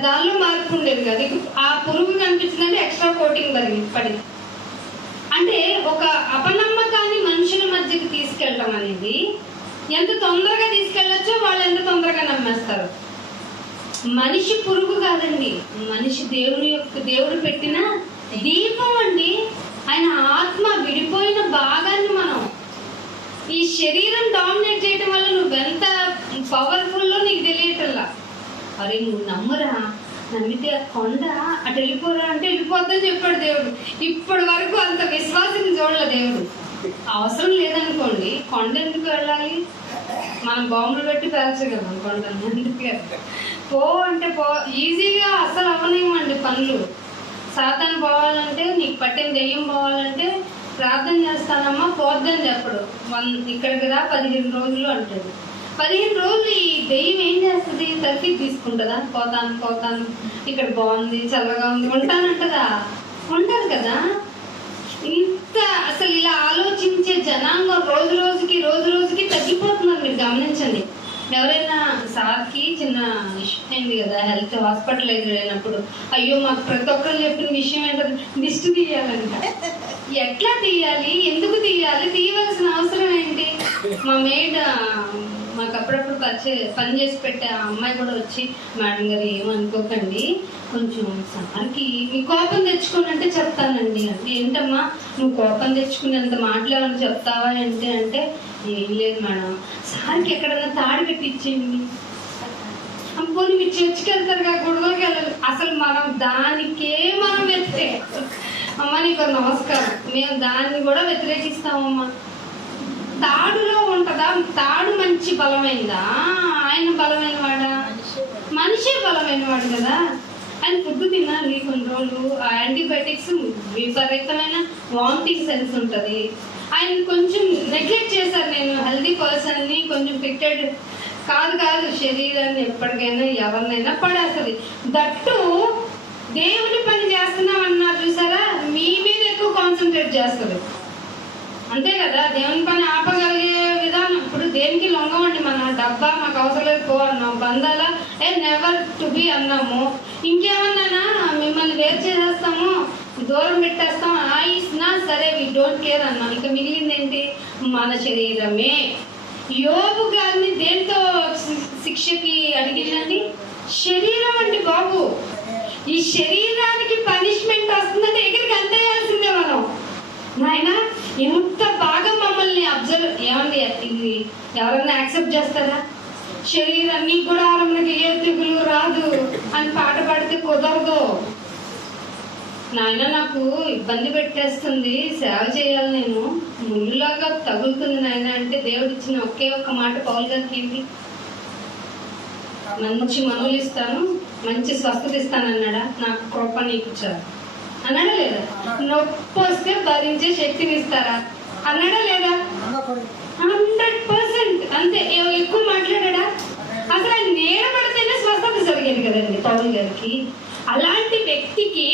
దానిలో మార్పు ఉండేది కదా. ఆ పురుగు కనిపించిందంటే ఎక్స్ట్రా కోటింగ్ పడింది. అంటే ఒక అపనమ్మకాన్ని మనుషుల మధ్యకి తీసుకెళ్ళటం అనేది ఎంత తొందరగా తీసుకెళ్ళొచ్చో వాళ్ళు ఎంత తొందరగా నమ్మేస్తారు. మనిషి పురుగు కాదండి, మనిషి దేవుడు పెట్టిన దీపం అండి. ఆయన ఆత్మ విడిపోయిన భాగాన్ని మనం ఈ శరీరం డామినేట్ చేయడం వల్ల నువ్వెంత పవర్ఫుల్లో నీకు తెలియటల్లా. అరే నువ్వు నమ్మురా, నమ్మితే కొండ అటు వెళ్ళిపోరా అంటే వెళ్ళిపోద్దని చెప్పాడు దేవుడు. ఇప్పటి వరకు అంత విశ్వాసం చూడలే దేవుడు. అవసరం లేదనుకోండి, కొండ ఎందుకు వెళ్ళాలి? మనం బాంబులు పెట్టి పేల్చగలం కొంతమంది. పో అంటే పో, ఈజీగా అసలు అవ్వనివ్వండి పనులు. సాతాను పోవాలంటే, నీకు పట్టిన దెయ్యం పోవాలంటే ప్రార్థన చేస్తానమ్మా పోద్దని చెప్పడు. ఇక్కడికి రా 15 రోజులు అంటాడు. 15 రోజులు ఈ దెయ్యం ఏం చేస్తుంది? తరఫీ తీసుకుంటుందా? పోతాను ఇక్కడ బాగుంది, చల్లగా ఉంది, ఉంటానంటదా? ఉంటారు కదా. ఇంత అసలు ఇలా ఆలోచించే జనాంగం రోజు రోజుకి తగ్గిపోతున్నారు. మీరు గమనించండి. ఎవరైనా సార్కి చిన్న ఇష్యూ అయింది కదా, హెల్త్ హాస్పిటలైజ్ అయినప్పుడు, అయ్యో మాకు ప్రతి ఒక్కరు చెప్పిన విషయం ఏంటంటే దిష్టి తీయాలంట. ఎట్లా తీయాలి, ఎందుకు తీయాలి, తీయవలసిన అవసరం ఏంటి? మా మేడ్ మాకు అప్పుడప్పుడు పని చేసి పెట్టే ఆ అమ్మాయి కూడా వచ్చి, మేడం గారు ఏమనుకోకండి, కొంచెం సార్కి మీ కోపం తెచ్చుకోనంటే చెప్తానండి అంటే, ఏంటమ్మా నువ్వు కోపం తెచ్చుకునేంత మాట్లాడని చెప్తావా ఏంటి అంటే, ఏం లేదు మేడం, సార్కి ఎక్కడన్నా తాడి పెట్టి ఇచ్చేయండి. పోనీ మీరు చర్చికి వెళ్తారుగా, గొడవకి వెళ్ళాలి. అసలు మనం దానికే మనం అమ్మ నీకు నమస్కారం, మేము దాన్ని కూడా వ్యతిరేకిస్తామమ్మా. తాడులో ఉంటుందా? తాడు మంచి బలమైందా? ఆయన బలమైన వాడా? మనిషే బలమైన వాడు కదా. ఆయన ఫుడ్ తినాలి కొన్ని రోజులు. యాంటీబయాటిక్స్, విపరీతమైన వామిటింగ్ సెన్స్ ఉంటుంది. ఆయన కొంచెం నెగ్లెక్ట్ చేశారు. నేను హెల్దీ పర్సన్ని, కొంచెం ఫిట్టెడ్ కాదు శరీరాన్ని ఎప్పటికైనా ఎవరినైనా పడేస్తుంది. దట్టు దేవుని పని చేస్తున్నాం అన్నారు చూసారా, మీ మీద ఎక్కువ కాన్సన్ట్రేట్ చేస్తుంది. అంతే కదా, దేవుని పని ఆపగలిగే విధానం. ఇప్పుడు దేనికి లొంగమండి, మన డబ్బా మాకు అవసరం లేదు పో అన్నాం, బంధాల నెవర్ టు బి అన్నాము. ఇంకేమన్నానా మిమ్మల్ని వేరు చేసేస్తాము, దూరం పెట్టేస్తాం, ఆయిస్నా సరే వి డోంట్ కేర్ అన్నాం. ఇక మిగిలింది ఏంటి? మన శరీరమే. యోబు గారిని దేంతో శిక్షకి అడిగిందండి? శరీరం అండి బాబు. ఈ శరీరానికి పనిష్మెంట్ వస్తుందంటే ఎక్కడికి అంతేయాల్సిందే మనం. నాయన ఎంత బాగా మమ్మల్ని అబ్జర్వ్, ఏమండి ఇది ఎవరన్నా యాక్సెప్ట్ చేస్తారా? శరీరాన్ని కూడా ఆరంభకి ఏ తెగులు రాదు అని పాట పాడితే కుదరదు. నాయన నాకు ఇబ్బంది పెట్టేస్తుంది, సేవ చేయాలి, నేను ముళ్ళులాగా తగులుతుంది నాయన అంటే, దేవుడు ఇచ్చిన ఒకే ఒక్క మాట పౌలు గారికి ఏంటి? మంచి మనవులు ఇస్తాను, మంచి స్వస్థత ఇస్తాను అన్నాడా? నాకు కృప నీకు చాలు అన్నాడా లేదా? నొప్పి వస్తే భరించే శక్తిని ఇస్తారా అన్నాడా లేదా? 100% అంతే. ఎక్కువ మాట్లాడా? అసలు ఆయన నేరపడితేనే స్వస్థత జరిగేది కదండి పౌలు గారికి. అలాంటి వ్యక్తికి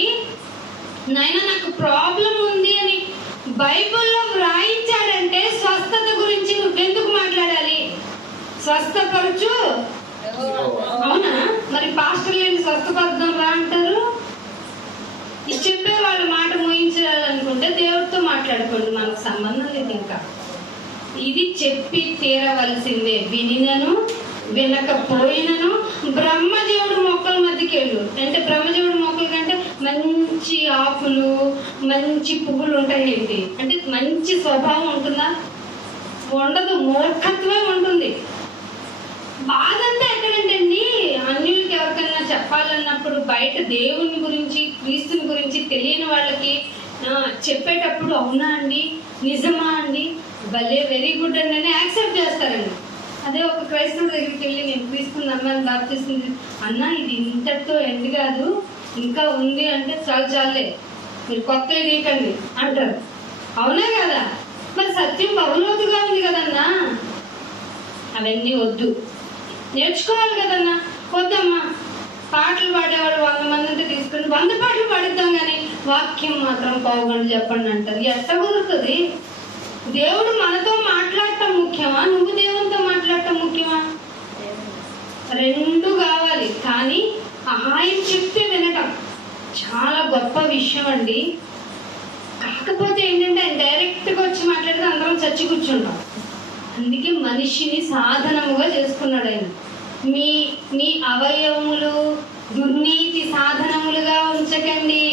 నాయన నాకు ప్రాబ్లం ఉంది అని బైబిల్లో వ్రాయించాడంటే స్వస్థత గురించి నువ్వెందుకు మాట్లాడాలి? స్వస్థపరచు, అవునా? మరి పాస్టర్ లేని స్వస్థపడదాం రా అంటారు. చెప్పే వాళ్ళ మాట ముయించాలనుకుంటే దేవుడితో మాట్లాడుకోండి, మనకు సంబంధం లేదు. ఇంకా ఇది చెప్పి తీరవలసిందే. వినినను వినకపోయినను బ్రహ్మదేవుడు మొక్కల మధ్యకి వెళ్ళు అంటే, బ్రహ్మదేవుడు మొక్కల కంటే మంచి ఆకులు, మంచి పువ్వులు ఉంటాయి ఏంటి అంటే, మంచి స్వభావం ఉంటుందా? ఉండదు, మూర్ఖత్వమే ఉంటుంది. బాధ అంతా ఎక్కడంటే అండి, అన్యులకి ఎవరికైనా చెప్పాలన్నప్పుడు బయట దేవుని గురించి, క్రీస్తుని గురించి తెలియని వాళ్ళకి చెప్పేటప్పుడు అవునా అండి, నిజమా అండి, భలే వెరీ గుడ్ అండి అని యాక్సెప్ట్ చేస్తారండి. అదే ఒక క్రైస్తవుడి దగ్గరికి వెళ్ళి నేను క్రీస్తుని నమ్మాను, బాప్తిస్తుంది అన్నా, ఇది ఇంతటితో ఎండ్ కాదు, ఇంకా ఉంది అంటే చాలే మీరు కొత్త నీకండి అంటారు. అవునా కదా? మరి సత్యం బహులోతుగా ఉంది కదన్నా, అవన్నీ వద్దు, నేర్చుకోవాలి కదన్నా. వద్దమ్మా, పాటలు పాడేవాడు 100 మంది తీసుకుని 100 పాటలు పాడిద్దాం కానీ వాక్యం మాత్రం పావుగంట చెప్పండి అంటారు. ఎట్ట కుదురుతుంది? దేవుడు మనతో మాట్లాడటం ముఖ్యమా, నువ్వు దేవునితో మాట్లాడటం ముఖ్యమా? రెండు కావాలి. కానీ ఆయన చెప్తే వినటం చాలా గొప్ప విషయం అండి. కాకపోతే ఏంటంటే ఆయన డైరెక్ట్గా వచ్చి మాట్లాడితే అందరం చచ్చి కూర్చుంటాం. అందుకే మనిషిని సాధనముగా చేసుకున్నాడు ఆయన. మీ అవయవములు దుర్నీతి సాధనములుగా ఉంచకండి.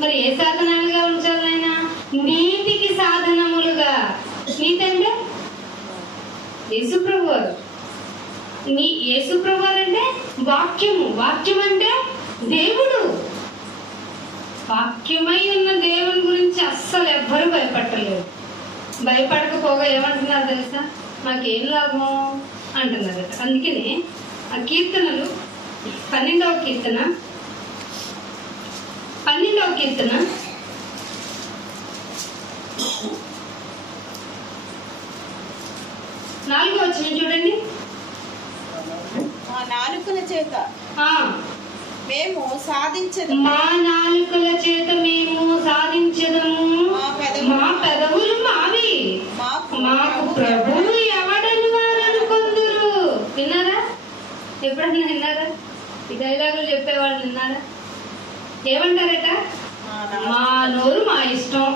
మరి ఏ సాధనాలుగా ఉంచాలి ఆయన? నీతికి సాధనములుగా. నీతి అంటే యేసుప్రభు వారు. యేసుప్రభు వారు అంటే వాక్యము, వాక్యం అంటే దేవుడు. వాక్యమై ఉన్న దేవుని గురించి అస్సలు ఎవ్వరూ భయపడలేదు. భయపడకపోగా ఏమంటున్నారు తెలుసా? మాకేం లాభం, అంటున్నారట. అందుకనే ఆ కీర్తనలు 12వ కీర్తన 4వ వచనం చూడండి. మా నాలుకల చేత మేము సాధించదము, మా నాలుకల చేత మేము సాధించదము, మా పెదవులు మావి, మాకు ప్రభువు ఎవడని వారు అనుకొందురు. విన్నారా? ఎప్పుడన్నా విన్నారా? ఈ డైలాగులు చెప్పేవాళ్ళు విన్నారా? ఏమంటారట? మా నోరు మా ఇష్టం.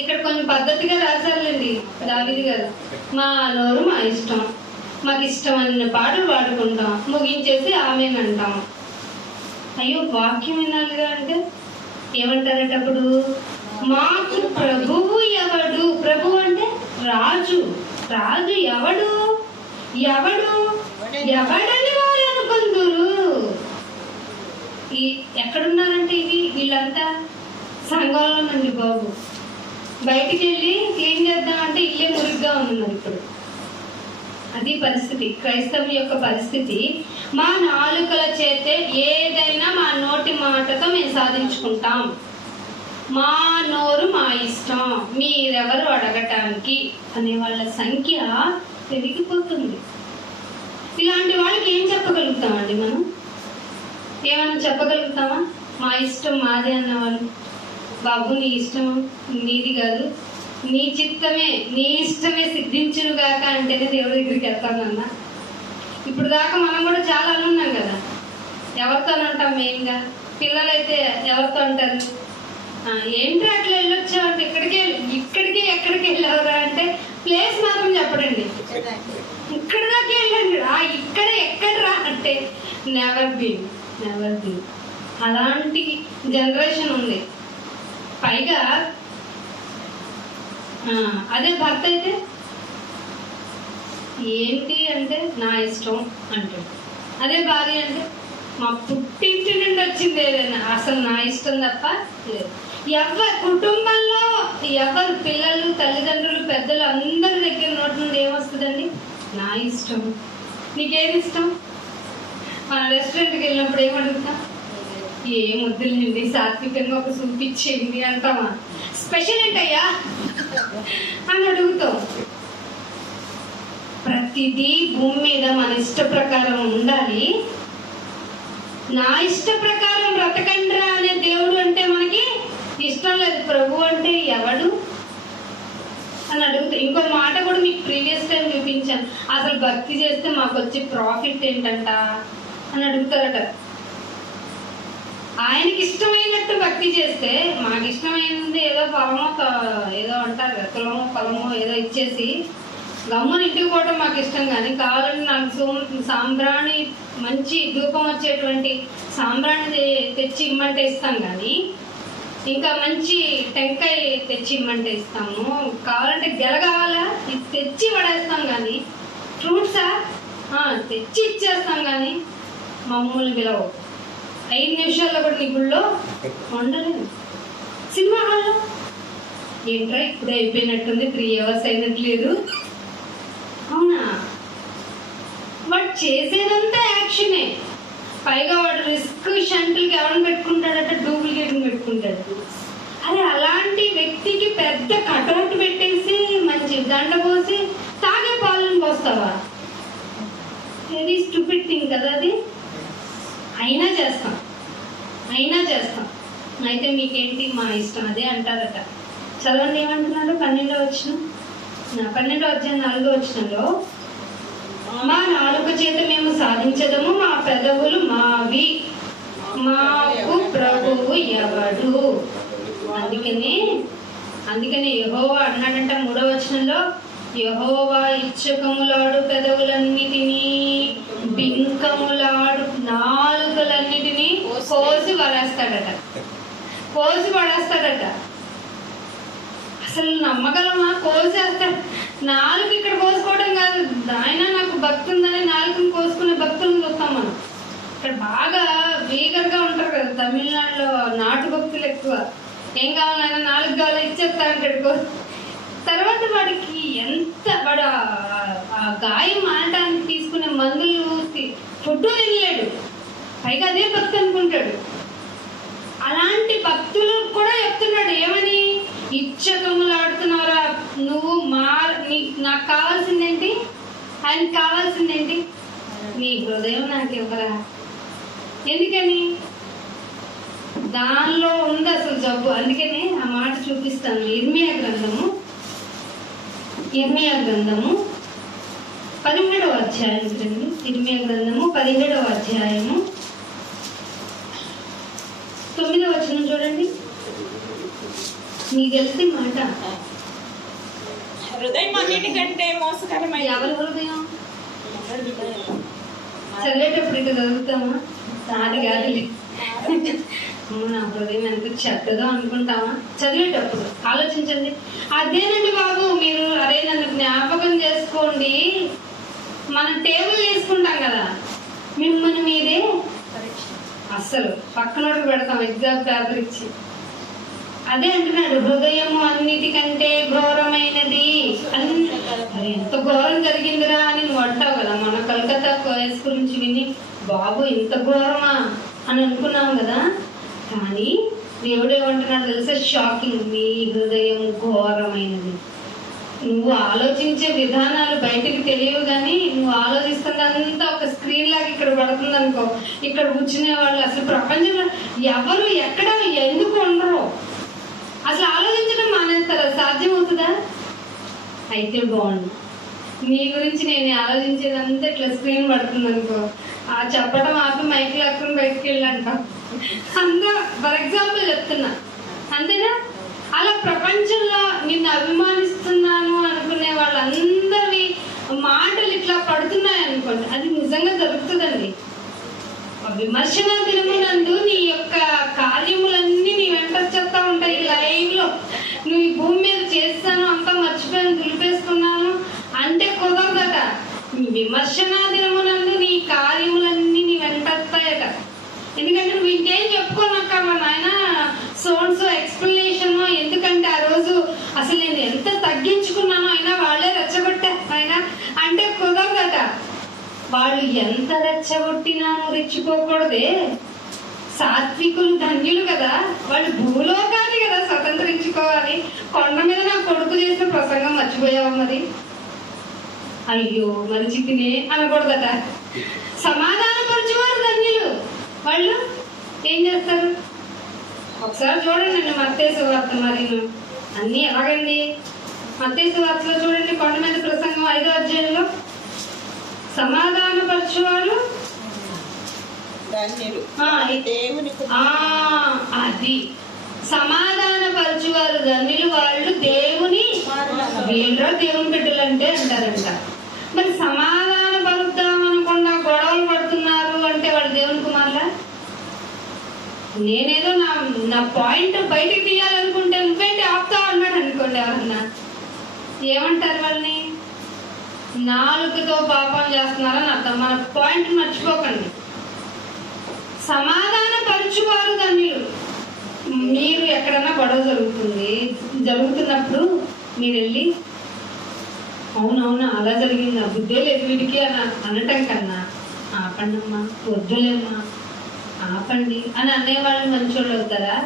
ఇక్కడ కొంచెం పద్ధతిగా రాశారులేండి దావీదు గారు. మా నోరు మా ఇష్టం, మాకు ఇష్టమైన పాటలు పాడుకుంటాం, ముగించేసి ఆమెనంటాం. అయ్యో వాక్యం వినాలిగా అంటే ఏమంటారట అప్పుడు? మాకు ప్రభువు ఎవడు? ప్రభు అంటే రాజు. రాజు ఎవడు? ఎవడని వారు అనుకుందురు. ఈ ఎక్కడున్నారంటే వీళ్ళంతా సంఘంలో నుండి బాబు బయటికి వెళ్ళి క్లీన్ చేద్దామంటే ఇల్లే మురిగ్గా ఉన్నారు ఇప్పుడు. అది పరిస్థితి, క్రైస్తవం యొక్క పరిస్థితి. మా నాలుకల చేతే ఏదైనా మా నోటి మాటతో మేము సాధించుకుంటాం. మా నోరు మా ఇష్టం, మీరెవరు అడగటానికి అనే వాళ్ళ సంఖ్య పెరిగిపోతుంది. ఇలాంటి వాళ్ళకి ఏం చెప్పగలుగుతామండి మనం? ఏమైనా చెప్పగలుగుతామా? మా ఇష్టం మాదే అన్నవాళ్ళు, బాబు నీ ఇష్టం నీది కాదు, నీ చిత్తమే నీ ఇష్టమే సిద్ధించునుగాక అంటేనే దేవుడి దగ్గరికి వెళ్తానన్నా. ఇప్పుడు దాకా మనం కూడా చాలా అనున్నాం కదా. ఎవరితో అంటాం? మెయిన్గా పిల్లలైతే ఎవరితో అంటారు? ఏంటి అట్లా వెళ్ళొచ్చావు అంటే ఇక్కడికి ఎక్కడికి వెళ్ళావురా అంటే ప్లేస్ మాత్రం చెప్పడండి. ఇక్కడ దాకా వెళ్ళండి. ఇక్కడ ఎక్కడరా అంటే నెవర్ బీన్. అలాంటి జనరేషన్ ఉంది. పైగా అదే భర్త అయితే ఏంటి అంటే నా ఇష్టం అంటాడు. అదే భార్య అంటే మా పుట్టింటి నుండి వచ్చింది ఏదైనా, అసలు నా ఇష్టం తప్ప లేదు. ఎవరు కుటుంబంలో ఎవరు పిల్లలు తల్లిదండ్రులు పెద్దలు అందరి దగ్గర నోటి నుండి ఏమొస్తుందండి? నా ఇష్టం. నీకేది ఇష్టం? మన రెస్టారెంట్కి వెళ్ళినప్పుడు ఏమడుగుతాం? ఏం వద్దులేండి, సాత్వికంగా ఒక సూప్ ఇచ్చేయండి అంటామా? స్పెషల్ ఏంటయ్యా అని అడుగుతాం. ప్రతిదీ భూమి మీద మన ఇష్ట ప్రకారం ఉండాలి. నా ఇష్ట ప్రకారం బ్రతకండ్రా అనే దేవుడు అంటే మనకి ఇష్టం లేదు. ప్రభు అంటే ఎవడు అని అడుగుతా. ఇంకో మాట కూడా మీకు ప్రీవియస్ టైం చూపించాను. అసలు భక్తి చేస్తే మాకు వచ్చే ప్రాఫిట్ ఏంటంట అని అడుగుతారట. ఆయనకి ఇష్టమైనట్టు భక్తి చేస్తే మాకు ఇష్టమైనది ఏదో పొలమో ఏదో అంటారు కదా, తులమో పొలమో ఏదో ఇచ్చేసి గమ్మున ఇంటికి పోవడం మాకు ఇష్టం. కానీ కావాలని నాకు సాంబ్రాణి మంచి ధూపం వచ్చేటువంటి సాంబ్రాణి తెచ్చి ఇమ్మంటే ఇస్తాం. కానీ ఇంకా మంచి టెంకాయ తెచ్చి ఇమ్మంటే ఇస్తాము. కావాలంటే గెల కావాలా ఇది తెచ్చి పడేస్తాం. కానీ ఫ్రూట్సా తెచ్చి ఇచ్చేస్తాం. కానీ మమ్మల్ని పిలవు. 5 నిమిషాల్లో కూడా నీ గుళ్ళో ఉండలేదు. సినిమా హాల్లో ఏంట్రా ఇప్పుడే అయిపోయినట్టుంది, 3 hours అయినట్లేదు. అవునా? వాడు చేసేదంతా యాక్షనే. పైగా వాడు రిస్క్ షంట్లకి ఎవరిని పెట్టుకుంటాడట? డూప్లికేట్ని పెట్టుకుంటాడు. అరే అలాంటి వ్యక్తికి పెద్ద కటౌట్ పెట్టేసి మంచి దండ పోసి తాగే పాలను పోస్తావా? వెరీ స్టూపిడ్ థింగ్ కదా అది. అయినా చేస్తాం. అయితే మీకేంటి? మా ఇష్టం అదే అంటారట. చదవండి ఏమంటున్నాడు? 12వ వచనం, 12వ అధ్యాయం 4వ వచనంలో మా నాలుక చేత మేము సాధించదము, మా పెదవులు మావి, మాకు ప్రభువు ఎవడు. అందుకని యెహోవా అన్నాడంట 3వ వచనంలో, యెహోవా ఇచ్చకములాడు పెదవులన్నిటినీ, బింకములాడు నాలుకలన్నిటినీ కోసి పడేస్తాడట. అసలు నమ్మగలమా? కోసేస్తాడు. నాలుగు ఇక్కడ కోసుకోవడం కాదు, ఆయన నాకు భక్తి ఉందని నాలుగుని కోసుకునే భక్తులను చూస్తాం మనం. ఇక్కడ బాగా వీగర్గా ఉంటారు కదా తమిళనాడులో, నాటు భక్తులు ఎక్కువ. ఏం కావాలన్నా 4 కావాలో ఇచ్చేస్తా అంటాడు. తర్వాత వాడికి ఎంత వాడు ఆ గాయం ఆడటానికి తీసుకునే ఫుడ్ తినలేడు, పైగా అదే భక్తి అనుకుంటాడు. అలాంటి భక్తులు కూడా చెప్తున్నాడు ఏమని, ఇచ్చకములాడుతున్నారా నువ్వు, నాకు కావాల్సిందేంటి, ఆయనకి కావాల్సిందేంటి, నీ హృదయం నాకు ఇవ్వరా. ఎందుకని, దానిలో ఉంది అసలు జబ్బు. అందుకని ఆ మాట చూపిస్తాను. ఇర్మియా గ్రంథము 17వ అధ్యాయం చూడండి. ఇర్మియా గ్రంథము 17వ అధ్యాయము 9వ వచనం చూడండి. మీకు తెలిసి మాట, హృదయం అన్నిటికంటే మోసకరమైన. ఎవరి హృదయం? చదివేటప్పుడు ఇక చదువుతామా, నాది కాదు నా హృదయం ఎంత చెడ్డదో అనుకుంటామా చదివేటప్పుడు. ఆలోచించండి. అదేనండి బాబు, మీరు అరే నన్ను జ్ఞాపకం చేసుకోండి, మనం టేబుల్ వేసుకుంటాం కదా, మిమ్మల్ని మీదే అస్సలు పక్కనోడికి పెడతాం ఎగ్జామ్ పేపర్ ఇచ్చి. అదే అంటున్నాడు, హృదయము అన్నిటికంటే ఘోరమైనది. అరే ఎంత ఘోరం జరిగిందిరా అని నువ్వు అంటావు కదా. మన కలకత్తా కేసు గురించి విని బాబు ఇంత ఘోరమా అని అనుకున్నాం కదా. కానీ దేవుడు ఏమంటున్నాడు తెలుసా, షాకింగ్, నీ హృదయం ఘోరమైనది. నువ్వు ఆలోచించే విధానాలు బయటికి తెలియవు, కానీ నువ్వు ఆలోచిస్తున్నంతా ఒక స్క్రీన్ లాగా ఇక్కడ పడుతుంది అనుకో. ఇక్కడ కూర్చునే వాళ్ళు అసలు ప్రపంచంలో ఎవరు ఎక్కడ ఎందుకు ఉండరు, అసలు ఆలోచించడం మానేస్తారా? సాధ్యం అవుతుందా? అయితే బాగుండు. నీ గురించి నేను ఆలోచించేదంతా ఇట్లా స్క్రీన్ పడుతుంది అనుకో, ఆ చెప్పడం ఆపి మైక్ లాక్కుని బయటకు వెళ్ళంట. అందరూ ఫర్ ఎగ్జాంపుల్ చెప్తున్నా, అంతేనా? అలా ప్రపంచంలో నిన్ను అభిమానిస్తున్నాను అనుకునే వాళ్ళందరి మాటలు ఇట్లా పడుతున్నాయి అనుకోండి, అది నిజంగా జరుగుతుందండి. విమర్శన దినమునందు నీ యొక్క కార్యములన్నీ నీ వెంట చెప్తా ఉంటాయి. లైవ్ లో నువ్వు ఈ భూమి మీద చేస్తాను అంతా మర్చిపోయాను, దులిపేసుకున్నాను అంటే కుదరదట. విమర్శన దినమునందు నీ కార్యములన్నీ నీ వెంటొస్తాయట. ఎందుకంటే నువ్వు ఇంకేం చెప్పుకోనక్కర్లా నాయన, సోన్స్ ఎక్స్ప్లెనేషన్. ఎందుకంటే ఆ రోజు అసలు నేను ఎంత తగ్గించుకున్నానో అయినా వాళ్ళే రెచ్చగొట్టారు ఆయన అంటే కుదరదట. వాళ్ళు ఎంత రెచ్చగొట్టినానో రెచ్చిపోకూడదే. సాత్వికులు ధన్యులు కదా, వాళ్ళు భూలోకాన్ని కదా స్వతంత్రించుకోవాలి. కొండ మీద నా కొడుకు చేసిన ప్రసంగం మర్చిపోయావు మరి, అయ్యో మరిచితినే అనకూడదట. సమాధానపరచువారు ధన్యులు. వాళ్ళు ఏం చేస్తారు? ఒకసారి చూడండి మత్తయి సువార్త, మరి అన్నీ ఎలాగండి. మత్తయి సువార్తలో చూడండి, కొండ మీద ప్రసంగం 5వ అధ్యాయంలో సమాధానపరచువారు అది సమాధానపరచువారు ధన్యులు, వాళ్ళు దేవుని వీళ్ళలో దేవుని బిడ్డలు అంటే అంటారంట. మరి సమాధాన పరుద్దాం అనకుండా గొడవలు పడుతున్నారు అంటే వాళ్ళు దేవుని కుమారులా? నేనేదో నా పాయింట్ బయటకు తీయాలనుకుంటే నువ్వేంటి ఆపుతావు అన్నాడు అనుకోండి, ఎవరన్నా ఏమంటారు వాళ్ళని? నాలుగుతో పాపం చేస్తున్నారని అర్థం. మన పాయింట్ మర్చిపోకండి. సమాధాన పరచువారు ధన్యులు. మీరు ఎక్కడన్నా గొడవ జరుగుతున్నప్పుడు మీరు వెళ్ళి అవునవునా అలా జరిగిందా, బుద్ధే లేదు వీడికి అని అనటం కన్నా ఆపండమ్మా, వద్దులేమ్మా, ఆపండి అని అనేవాళ్ళు మంచోళ్ళు అవుతారా?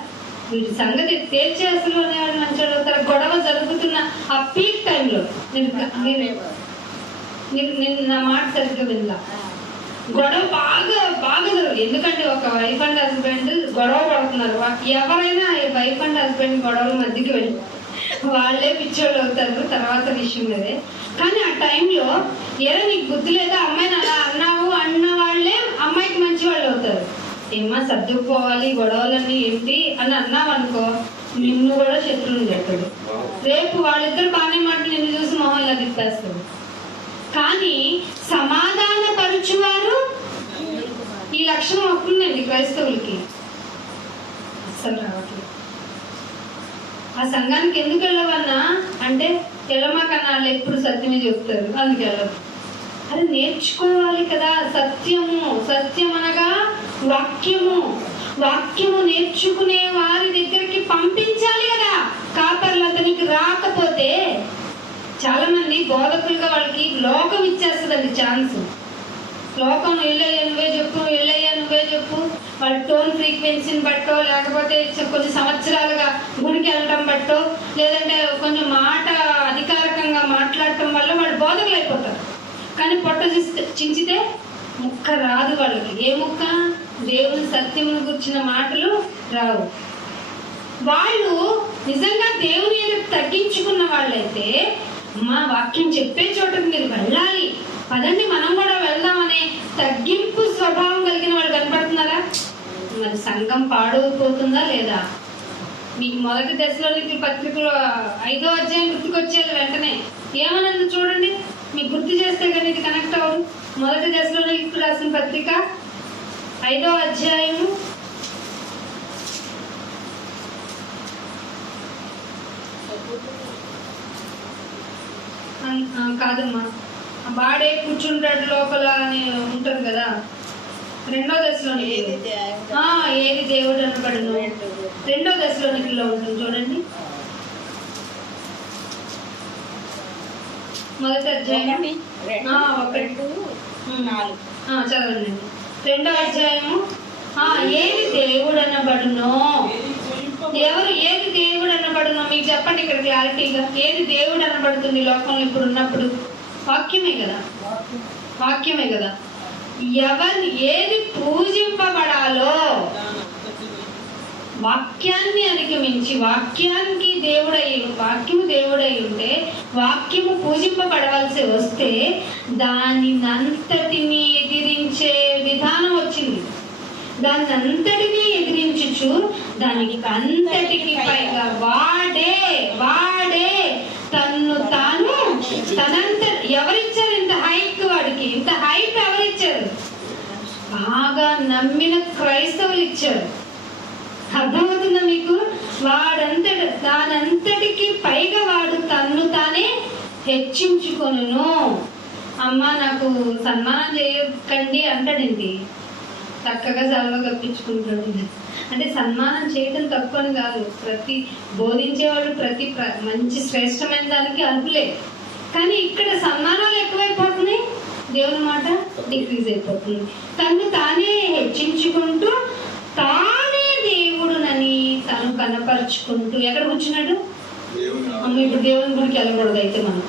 వీటి సంగతి తేల్చేసలు అనేవాళ్ళు మంచోళ్ళు అవుతారా? గొడవ జరుగుతున్న ఆ పీక్ టైంలో నేను నా మాట సరిగ్గా వినలా. గొడవ బాగా జరుగుతుంది. ఎందుకంటే ఒక వైఫ్ అండ్ హస్బెండ్ గొడవ పడుతున్నారు. ఎవరైనా వైఫ్ అండ్ హస్బెండ్ గొడవల మధ్యకి వెళ్ళి వాళ్ళే పిచ్చోళ్ళు అవుతారు, తర్వాత విషయం అదే. కానీ ఆ టైంలో ఏదో నీకు బుద్ధి లేదా, అమ్మాయిని అలా అన్నావు అన్న వాళ్ళే అమ్మాయికి మంచి వాళ్ళు అవుతారు. ఏమా సర్దుకుపోవాలి, గొడవలన్నీ ఏంటి అని అన్నావు అనుకో, నిన్ను కూడా శత్రువుని చెప్తాడు. రేపు వాళ్ళిద్దరు బాగానే మాటలు నిన్ను చూసి మొహం ఇలా తిప్పేస్తారు. కానీ సమాధాన పరుచువారు ఈ లక్షణం వస్తుందండి క్రైస్తవులకి. అస్సలు రావట్లేదు. ఆ సంఘానికి ఎందుకు వెళ్ళవన్నా అంటే వెళ్ళమాకన్నా వాళ్ళు ఎప్పుడు సత్యమే చెప్తారు, అందుకు వెళ్ళదు. అది నేర్చుకోవాలి కదా. సత్యం అనగా వాక్యము నేర్చుకునే వారి దగ్గరికి పంపించాలి కదా. కాపర్లు అతనికి రాకపోతే చాలా మంది బోధకులుగా వాళ్ళకి లోకం ఇచ్చేస్తుందండి ఛాన్స్. లోకం వెళ్ళయ్యా నువ్వే చెప్పు, వెళ్ళయ్యా నువ్వే చెప్పు. వాళ్ళ టోన్ ఫ్రీక్వెన్సీని బట్టో, లేకపోతే కొన్ని సంవత్సరాలుగా గుడికి వెళ్ళటం బట్టో, లేదంటే కొంచెం మాట అధికారికంగా మాట్లాడటం వల్ల వాళ్ళు బోధకులు అయిపోతారు. కానీ పొట్ట చించితే ముక్క రాదు వాళ్ళకి. ఏ ముక్క? దేవుని సత్యమును గురించిన మాటలు రావు. వాళ్ళు నిజంగా దేవుని ఎదురు తగ్గించుకున్న వాళ్ళైతే మా వాక్యం చెప్పే చోటకు మీరు వెళ్ళాలి, పదండి మనం కూడా వెళ్దామనే తగ్గింపు స్వభావం కలిగిన వాళ్ళు కనపడుతున్నారా? మరి సంఘం పాడైపోతుందా లేదా? మీకు మొదటి దశలోనికి పత్రికలో 5వ అధ్యాయం గుర్తుకొచ్చేది వెంటనే ఏమన్నది చూడండి. మీకు గుర్తు చేస్తే కానీ ఇది కనెక్ట్ అవ్వదు. మొదటి దశలోనికి రాసిన పత్రిక 5వ అధ్యాయము కాదమ్మా, బాడే కూర్చుంటాడు లోపల అని ఉంటుంది కదా. 2వ దశలోని ఏది దేవుడు అనబడును 2వ దశలోనికిలో ఉంటుంది చూడండి. మొదటి అధ్యాయం 1-4 చదవండి. 2వ అధ్యాయము ఏది దేవుడు అనబడునో, ఎవరు ఏది దేవుడు అనబడునో మీకు చెప్పండి ఇక్కడ క్లారిటీగా. ఏది దేవుడు అనబడుతుంది లోకంలో ఇప్పుడు ఉన్నప్పుడు? వాక్యమే కదా, వాక్యమే కదా. ఎవరిని ఏది పూజింపబడాలో వాక్యాన్ని అధిగమించి వాక్యానికి వాక్యము దేవుడై ఉంటే వాక్యము పూజింపబడవలసి వస్తే దానినంతటిని ఎదిరించే విధానం వచ్చింది. దాన్ని అంతటినీ ఎదిరించుచు దానికి అంతటికి పైగా వాడే తన్ను తాను తనంత ఎవరిచ్చారు? ఇంత హైట్ వాడికి, ఇంత హైట్ ఎవరిచ్చారు? బాగా నమ్మిన క్రైస్తవులు ఇచ్చారు. అర్థమవుతుందా మీకు? దానంతటికి పైగా వాడు తన్ను తానే హెచ్చించుకొనును. అమ్మ నాకు సన్మానం చేయకండి అంటాడండి, చక్కగా సెలవు కప్పించుకుంటాడు. అంటే సన్మానం చేయడం తప్పు అని కాదు. బోధించేవాళ్ళు మంచి శ్రేష్టమైన దానికి అర్హులే. కానీ ఇక్కడ సన్మానాలు ఎక్కువైపోతున్నాయి, దేవుని మాట డిక్రీజ్ అయిపోతుంది. తను తానే హెచ్చించుకుంటూ తానే దేవుడునని తను కనపరుచుకుంటూ ఎక్కడ కూర్చున్నాడు? ఇప్పుడు దేవుని గుడికి వెళ్ళకూడదు. అయితే మనం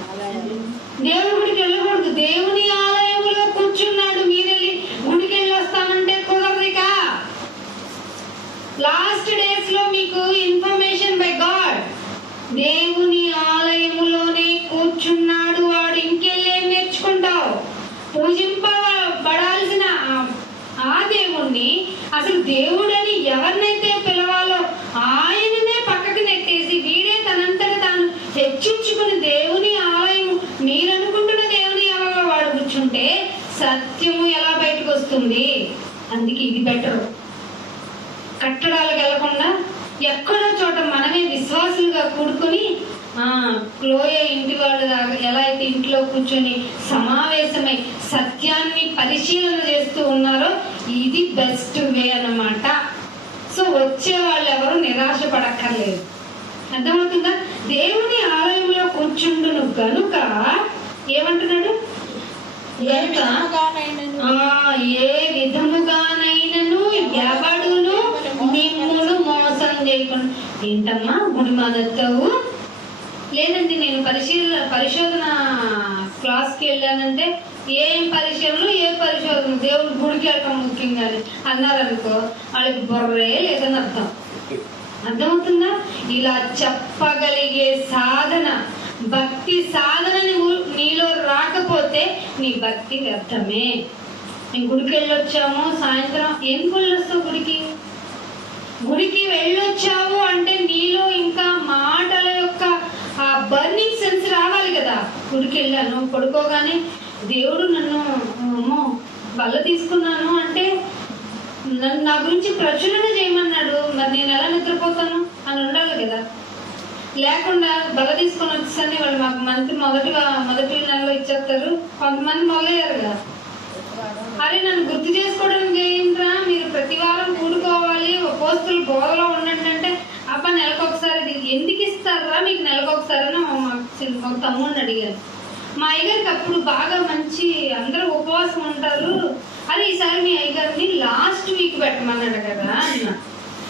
దేవుని గుడికి వెళ్ళకూడదు, దేవుని ఆలయంలో కూర్చున్నాడు. మీరెళ్ళి గుడికి వెళ్ళి వస్తామంటే కుదరదిగా. లాస్ట్ డేస్ లో మీకు ఇన్ఫర్మేషన్ బై గాడ్, దేవుని ఆలయములోనే కూర్చున్నాడు వాడు. ఇంకెళ్ళేం నేర్చుకుంటావు? పూజింపబడాల్సిన ఆ దేవుణ్ణి, అసలు దేవుడని ఎవరినైతే పిలవాలో ఆయననే పక్కకు నెట్టేసి వీడే తనంతట తాను హెచ్చించుకుని దేవుని ఆలయం మీరనుకుంటున్న దేవుని ఆలయంలో వాడు కూర్చుంటే సత్యము ఎలా బయటకు వస్తుంది? అందుకే ఇది బెటర్. కట్టడాలకు వెళ్లకుండా ఎక్కడో చోట మనమే విశ్వాసులుగా కూడుకొని క్లోయ ఇంటి వాళ్ళు ఎలా అయితే ఇంట్లో కూర్చొని సమావేశమై సత్యాన్ని పరిశీలన చేస్తూ ఉన్నారో ఇది బెస్ట్ వే అన్నమాట. సో వచ్చే వాళ్ళు ఎవరు నిరాశ పడక్కర్లేదు. అర్థమవుతుందా? దేవుని ఆలయంలో కూర్చుండును గనుక ఏమంటున్నాడు? ఏ విధముగానైనను ఎవడును మిమ్మును మోసం చేయకుండా. ఏంటమ్మా గుడి మానేస్తావు? లేదండి నేను పరిశోధన క్లాస్కి వెళ్ళానంటే ఏం పరిశీలనలు ఏ పరిశోధన, దేవుడు గుడికి వెళ్ళటం ముఖ్యంగా అన్నారనుకో వాళ్ళకి బొర్రే లేదని అర్థం. అర్థమవుతుందా? ఇలా చెప్పగలిగే సాధన, భక్తి సాధన నీలో రాకపోతే నీ భక్తి వ్యర్థమే. నేను గుడికి వెళ్ళొచ్చాము, సాయంత్రం ఎందుకు వెళ్ళొస్తావు? గుడికి వెళ్ళొచ్చావు అంటే నీలో ఇంకా మాటల యొక్క ఆ బర్నింగ్ సెన్స్ రావాలి కదా. గుడికి వెళ్ళాను, పడుకోగానే దేవుడు నన్ను బల్ల తీసుకున్నాను అంటే నా గురించి ప్రచురణ చేయమన్నాడు, మరి నేను ఎలా నిద్రపోతాను అని ఉండాలి కదా. లేకుండా బల్ల తీసుకొని వచ్చేసని వాళ్ళు మాకు మొదటి నెలలో ఇచ్చేస్తారు. కొంతమంది మొదలయ్యారు కదా, అరే నన్ను గుర్తు చేసుకోవడానికి ఏంట్రా, మీరు ప్రతి వారం కూడుకోవాలి, పోస్తులు బోధలో ఉండండి అంటే అబ్బా నెలకొకసారి ఎందుకు ఇస్తారా మీకు నెలకొకసారి అని ఒక తమ్ముడిని అడిగాను. మా అయ్యగారికి అప్పుడు బాగా మంచి అందరూ ఉపవాసం ఉంటారు, అదే ఈసారి మీ అయ్యగారిని లాస్ట్ వీక్ పెట్టమన్నాడు కదా అన్న.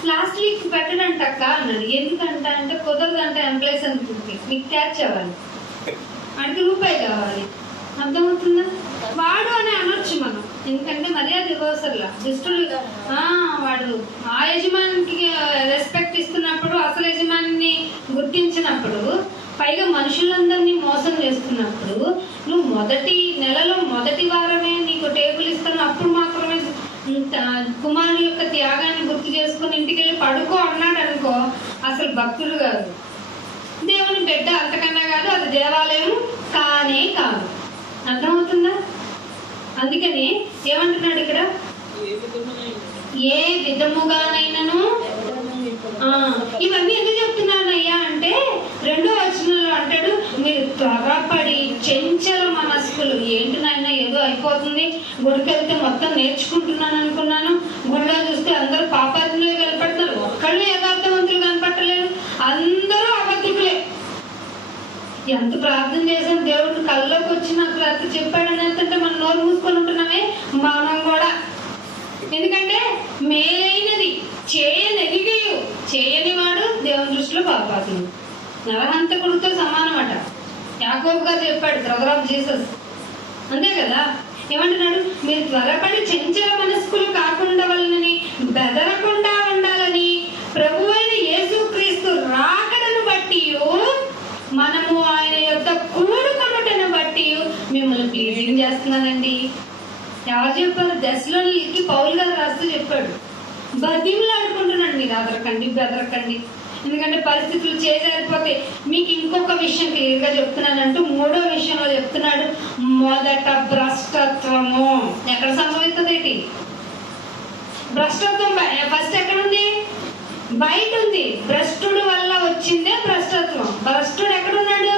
లాస్ట్ వీక్ పెట్టడంట అక్క అన్నాడు. ఎందుకంట అంటే కుదరదంటే ఎంప్లాయీస్ అనుకుంటుంది, మీకు క్యాచ్ అవ్వాలి, వాడికి రూపాయి కావాలి. అర్థమవుతుందా? వాడు అని అనొచ్చు మనం, ఎందుకంటే మర్యాద ఇవ్వసర్లా. దుష్టుడు వాడు ఆ యజమానికి రెస్పెక్ట్ ఇస్తున్నప్పుడు, అసలు యజమానిని గుర్తించినప్పుడు, పైగా మనుషులందరినీ మోసం చేస్తున్నప్పుడు, నువ్వు మొదటి నెలలో మొదటి వారమే నీకు టేబుల్ ఇస్తాను, అప్పుడు మాత్రమే కుమారుని యొక్క త్యాగాన్ని గుర్తు చేసుకుని ఇంటికి వెళ్ళి పడుకో అన్నాడు అనుకో, అసలు భక్తుడు కాదు, దేవుని బిడ్డ అంతకన్నా కాదు, అది దేవాలయం కానే కాదు. అర్థమవుతుందా? అందుకని ఏమంటున్నాడు ఇక్కడ, ఏ విధముగానైనాను. ఇవన్నీ ఎందుకు చెప్తున్నానయ్యా అంటే 2వ వచనంలో అంటాడు, మీరు త్వరపడి చెంచల మనస్కులు. ఏంటి నాయన ఏదో అయిపోతుంది, గుడికి వెళ్తే మొత్తం నేర్చుకుంటున్నాను అనుకున్నాను, గుడిలో చూస్తే అందరూ పాపాత్ములే కనపడతారు, ఒక్కళ్ళు యథార్థవంతులు కనపట్టలేరు, అందరూ అబద్ధికులే. ఎంత ప్రార్థన చేసాం, దేవుడు కళ్ళలోకి వచ్చి నాకు రాత్రి చెప్పాడని అంటే మనం నోరు మూసుకొని ఉంటున్నామే మనం కూడా. ఎందుకంటే మేలైనది చేయనెరిగయు చేయని వాడు దేవుని దృష్టిలో పాపాత్ముడు, నరహంతకుడితో సమానమట. యాకోబు గారు చెప్పాడు, బ్రదర్ ఆఫ్ జీసస్, అంతే కదా. ఏమంటున్నాడు, మీరు త్వరపడి చెంచల మనస్కులు కాకుండా వాళ్ళని బెదరకుండా ఉండాలని ప్రభువైన యేసుక్రీస్తు రాకడను బట్టి మనము ఆయన యొక్క కూడుకొనుటను బట్టి మిమ్మల్ని ప్లీజింగ్ చేస్తున్నానండి. ఎవరు చెప్పారు? దశలోనికి పౌలు గారు రాస్తూ చెప్పాడు, బతిమలాడుకుంటున్నాడు, మీరు అదరకండి బెదరకండి, ఎందుకంటే పరిస్థితులు చేజారిపోతే. మీకు ఇంకొక విషయం క్లియర్గా చెప్తున్నానంటూ 3వ విషయంలో చెప్తున్నాడు, మొదట భ్రష్టత్వము. ఎక్కడ సంభవిస్తుంది ఏంటి భ్రష్టత్వం? ఫస్ట్ ఎక్కడుంది? బయట ఉంది. భ్రష్టుడు వల్ల వచ్చిందే భ్రష్టత్వం. భ్రష్టుడు ఎక్కడున్నాడు?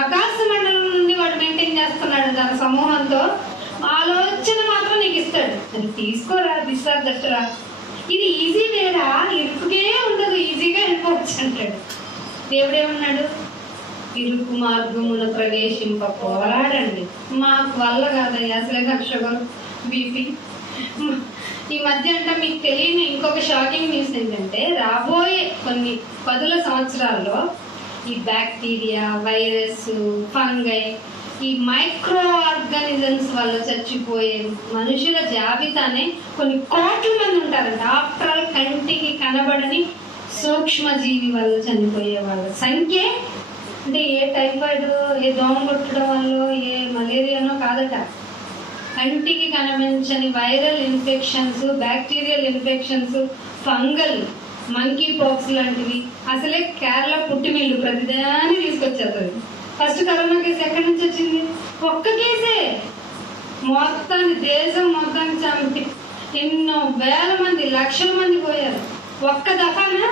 ఆకాశ మండలం నుండి వాడు మెయింటైన్ చేస్తున్నాడు తన సమూహంతో. ఆలోచన మాత్రం నీకు ఇస్తాడు, అది తీసుకోరా, దిశాదర్శరా, ఇది ఈజీ వేరా, ఇరుకుకే ఉండదు, ఈజీగా వెళ్ళిపోవచ్చు అంటాడు. దేవుడేమన్నాడు? ఇరుకు మార్గమున ప్రవేశింప పోరాడండి. మాకు వల్ల కాదయ్యా, అసలే నాకు షుగర్, బీపీ. ఈ మధ్య అంటే మీకు తెలియని ఇంకొక షాకింగ్ న్యూస్ ఏంటంటే, రాబోయే కొన్ని 10 సంవత్సరాల్లో ఈ బ్యాక్టీరియా, వైరస్, ఫంగై, ఈ మైక్రో ఆర్గానిజమ్స్ వల్ల చచ్చిపోయే మనుషుల జాబితానే కొన్ని కోట్ల మంది ఉంటారంట. ఆఫ్టర్ ఆల్ కంటికి కనబడని సూక్ష్మజీవి వల్ల చనిపోయే వాళ్ళ సంఖ్య అంటే ఏ టైఫాయిడ్, ఏ దోమ కొట్టడం వల్ల, ఏ మలేరియానో కాదట, కంటికి కనిపించని viral infections, bacterial infections, fungal, monkey pox లాంటివి. అసలే కేరళ పుట్టిమిల్లు, ప్రతిదాన్ని తీసుకొచ్చేస్తుంది. ఫస్ట్ కరోనా కేసు ఎక్కడి నుంచి వచ్చింది? ఒక్క కేసే మొత్తాన్ని, దేశం మొత్తాన్ని చంపి ఎన్నో వేల మంది, లక్షల మంది పోయారు. ఒక్క దఫానా?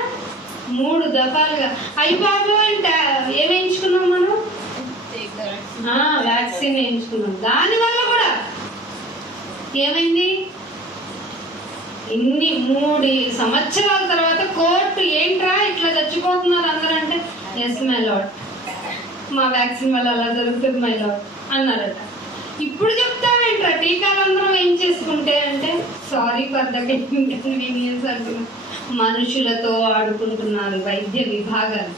3 దఫాలుగా. అయిపోయి అంటే ఏమేయించుకున్నాం మనం? వ్యాక్సిన్ వేయించుకున్నాం. దానివల్ల కూడా ఏమైంది? ఇన్ని 3 సంవత్సరాల తర్వాత కోర్టు ఏంట్రా ఇట్లా చచ్చిపోతున్నారు అందరూ అంటే, ఎస్ మై లార్డ్, మా వ్యాక్సిన్ వల్ల అలా జరుగుతుంది మై లార్డ్ అన్నారట. ఇప్పుడు చెప్తావేంట్రా టీకాలు అందరం ఏం చేసుకుంటే అంటే, సారీ ఫర్ ద ఇన్కన్వీనియన్స్ అంటున్నాం. మనుషులతో ఆడుకుంటున్నారు వైద్య విభాగాలు.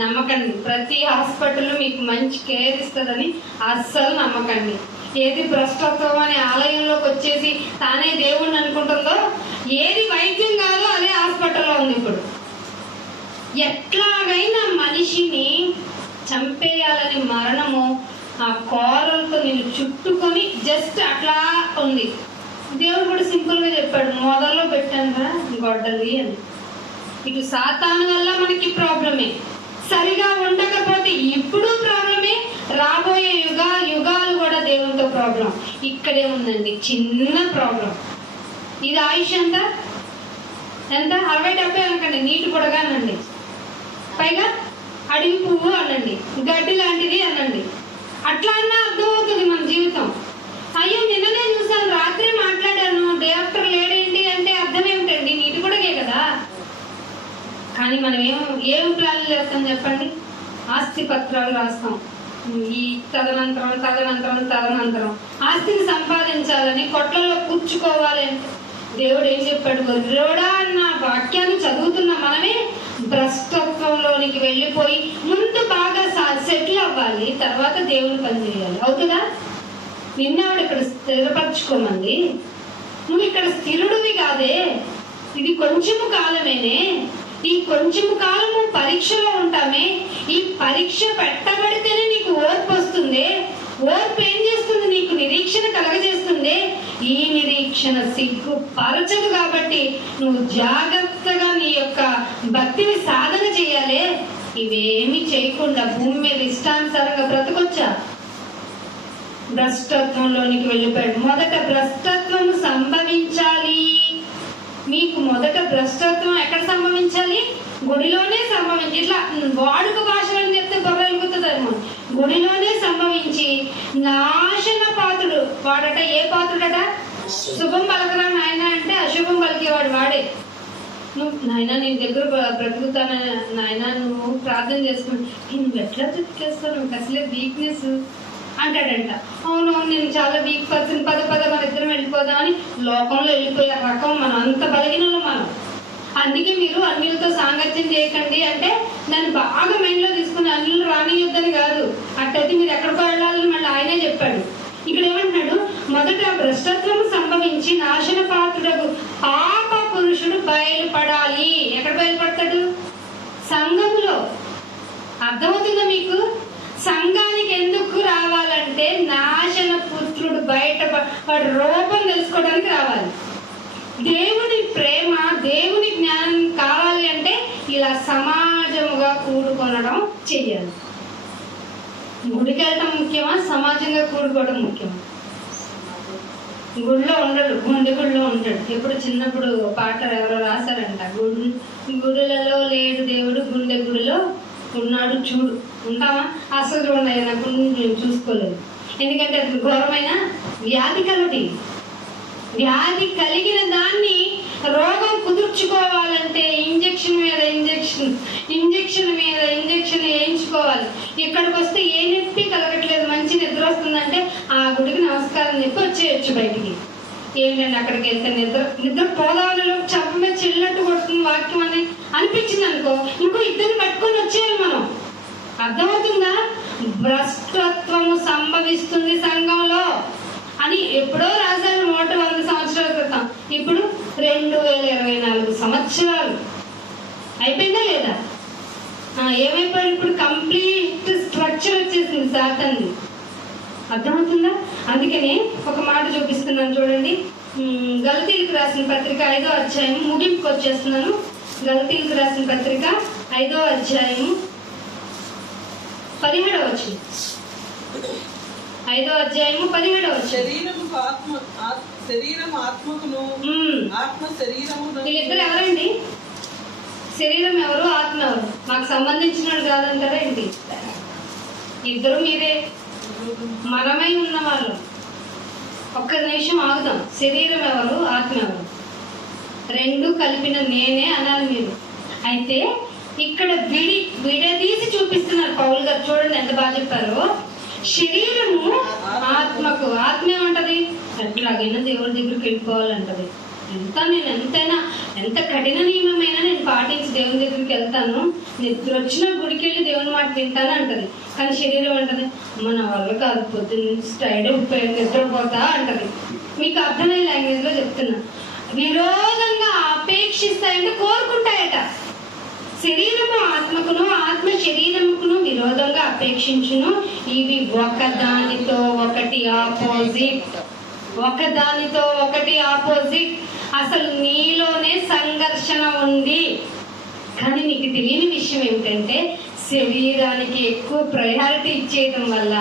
నమ్మకండి, ప్రతి హాస్పిటల్ మీకు మంచి కేర్ ఇస్తుందని అస్సలు నమ్మకండి. ఏది భ్రష్టత్వం అనే ఆలయంలోకి వచ్చేసి తానే దేవుణ్ణి అనుకుంటుందో, ఏది వైద్యం కాదో అదే హాస్పిటల్లో ఉంది. ఇప్పుడు ఎట్లాగైనా మనిషిని చంపేయాలని మరణము ఆ కోరలతో నేను చుట్టుకొని జస్ట్ అట్లా ఉంది. దేవుడు కూడా సింపుల్గా చెప్పాడు, మొదల్లో పెట్టానురా గొడ్డలి అని. ఇటు సాతాను వల్ల మనకి ప్రాబ్లమే, సరిగా ఉండకపోతే ఇప్పుడు ప్రాబ్లమే, రాబోయే యుగాలు కూడా దేవునితో ప్రాబ్లం. ఇక్కడే ఉందండి చిన్న ప్రాబ్లం. ఇది ఆయుష్ ఎంత 60-70 అనకండి, నీటి పొడగానండి, పైగా అడవి పువ్వు అనండి, గడ్డి లాంటిది అనండి. అట్లా అన్నా అర్థమవుతుంది మన జీవితం. అయ్యో నిన్ననే చూసాను, రాత్రి మాట్లాడాను, డే ఆఫ్టర్ లేడేంటి అంటే అర్థం ఏమిటండి? నీటి పొడగే కదా. కానీ మనం ఏం ప్లాన్లు చేస్తాం చెప్పండి? ఆస్తి పత్రాలు రాస్తాం, ఈ తదనంతరం ఆస్తిని సంపాదించాలని కొట్లలో కూర్చుకోవాలి. దేవుడు ఏం చెప్పాడు? గొర్రెడా అన్న వాక్యాన్ని చదువుతున్న మనమే భ్రష్టత్వంలోనికి వెళ్ళిపోయి ముందు బాగా సెటిల్ అవ్వాలి, తర్వాత దేవుని పని చేయాలి. అవుతుందా? నిన్నవాడు ఇక్కడ స్థిరపరచుకోమంది. నువ్వు ఇక్కడ స్థిరుడివి కాదే, ఇది కొంచెము కాలమేనే. ఈ కొంచెము కాలము పరీక్షలో ఉంటామే. ఈ పరీక్ష పెట్టబడితేనే నీకు ఓర్పు వస్తుంది. ఓర్పు ఏం చేస్తుంది? నీకు నిరీక్షణ కలగజేస్తుంది. ఈ నిరీక్షణ సిగ్గు పరచదు. కాబట్టి నువ్వు జాగ్రత్తగా నీ యొక్క భక్తిని సాధన చేయాలి. ఇవేమి చేయకుండా భూమి మీద ఇష్టానుసారంగా బ్రతకొచ్చా? భ్రష్టత్వంలోనికి వెళ్ళిపోయాడు. మొదట భ్రష్టత్వం సంభవించాలి. మీకు మొదట భ్రష్టత్వం ఎక్కడ సంభవించాలి? గుడిలోనే సంభవించి, ఇట్లా వాడుక భాషలను చెప్తే బొర్రెలుగుతుందేమో, గుడిలోనే సంభవించి నాశన పాత్రుడు వాడట. ఏ పాత్రుడట? శుభం పలకరా నాయన అంటే అశుభం పలికేవాడు వాడే. నువ్వు నాయన నేను దగ్గర బ్రతుకుతాను నాయన, నువ్వు ప్రార్థన చేసుకుని నువ్వు ఎట్లా చెప్పుకేస్తావు, నాకు అసలే వీక్నెస్ అంటాడంట. అవును నేను చాలా వీక్ పర్సన్, పద మన ఇద్దరం వెళ్ళిపోదామని లోకంలో వెళ్ళిపోయే రకం మనం. అంత బలహీనలు మనం. అందుకే మీరు అన్యులతో సాంగత్యం చేయకండి అంటే దాన్ని బాగా మైండ్లో తీసుకుని అన్యులు రానియొద్దని కాదు. అట్టయితే మీరు ఎక్కడికో వెళ్ళాలని మళ్ళీ ఆయనే చెప్పాడు. ఇక్కడ ఏమంటున్నాడు? మొదట భ్రష్టత్వం సంభవించి నాశన పాత్రుడకు పాప పురుషుడు బయలుపడాలి. ఎక్కడ బయలుపడతాడు? సంఘంలో. అర్థమవుతుందా మీకు? సంఘానికి ఎందుకు రావాలంటే నాశన పుత్రుడు బయట వాడి రూపం తెలుసుకోవడానికి రావాలి. దేవుని ప్రేమ, దేవుని జ్ఞానం కావాలి అంటే ఇలా సమాజముగా కూడుకొనడం చెయ్యాలి. గుడికి వెళ్ళటం ముఖ్యమా, సమాజంగా కూడుకోవడం ముఖ్యమా? గుడిలో ఉండడు, గుడిలో ఉంటాడు. ఎప్పుడు చిన్నప్పుడు పాట ఎవరో రాశారంట, గుడిలలో లేడు దేవుడు, గుండె గుడిలో ఉన్నాడు చూడు. ఉంటామా? అసలు చూడండి, నాకు నేను చూసుకోలేదు. ఎందుకంటే అది ఘోరమైన వ్యాధి కలటి. వ్యాధి కలిగిన దాన్ని రోగం కుదుర్చుకోవాలంటే ఇంజక్షన్ మీద ఇంజక్షన్ వేయించుకోవాలి. ఇక్కడికి వస్తే ఏ నొప్పి కలగట్లేదు, మంచి నిద్ర వస్తుందంటే ఆ గుడికి నమస్కారం చెప్పి వచ్చేయచ్చు బయటికి. ఏంటంటే అక్కడికి వెళ్తే నిద్ర పోదాలలో చంప మీద చెల్లట్టు కొడుతుంది వాక్యం అని అనిపించింది అనుకో, ఇంకో ఇద్దరిని పట్టుకొని వచ్చేయాలి మనం. అర్థమవుతుందా? భ్రష్టత్వము సంభవిస్తుంది సంఘంలో అని ఎప్పుడో రాశారు 100 సంవత్సరాల క్రితం. ఇప్పుడు 2024 సంవత్సరాలు అయిపోయిందా లేదా? ఏమైపోయింది? ఇప్పుడు కంప్లీట్ స్ట్రక్చర్ వచ్చేసింది సాతాన్ది. అర్థమవుతుందా? అందుకని ఒక మాట చూపిస్తున్నాను చూడండి. గలతీలకు రాసిన పత్రిక 5వ అధ్యాయం ముగింపుకి వచ్చేస్తున్నాను. గలతీలకు రాసిన పత్రిక 5వ అధ్యాయం 17వ వచనం. 5వ అధ్యాయము 17వ వచనం. శరీరం ఆత్మకును, ఆత్మ శరీరము. వీళ్ళిద్దరు ఎవరండి? శరీరం ఎవరు, ఆత్మ ఎవరు? మాకు సంబంధించిన వాళ్ళు కాదంటారా ఏంటి? ఇద్దరు మీరే, మనమై ఉన్న వాళ్ళు. ఒక్క నిమిషం ఆగుదాం. శరీరం ఎవరు, ఆత్మ ఎవరు? రెండు కలిపిన నేనే అనాలి మీరు. అయితే ఇక్కడ విడదీసి చూపిస్తున్నారు పౌలు గారు. చూడండి ఎంత బాగా చెప్పారు. శరీరము ఆత్మకు, ఆత్మ ఏమంటది? ఎట్లాగైనా దేవుడి దగ్గరికి వెళ్ళిపోవాలంటది. ఎంత కఠిన నియమమైనా నేను పాటించి దేవుని దగ్గరికి వెళ్తాను, నిద్ర వచ్చిన గుడికి వెళ్ళి దేవుని మాట వింటాను అంటది. కానీ శరీరం అంటది మన వల్ల కాదు, పొద్దున్న స్టైడ్ నిద్రపోతా అంటది. మీకు అర్థమైన లాంగ్వేజ్ లో చెప్తున్నా. విరోధంగా అపేక్షిస్తాయంటే కోరుకుంటాయట. శరీరము ఆత్మకును, ఆత్మ శరీరముకును విరోధంగా అపేక్షించును. ఇవి ఒకదానితో ఒకటి ఆపోజిట్. అసలు నీలోనే సంఘర్షణ ఉంది. కానీ నీకు తెలియని విషయం ఏమిటంటే శరీరానికి ఎక్కువ ప్రయారిటీ ఇచ్చేయడం వల్ల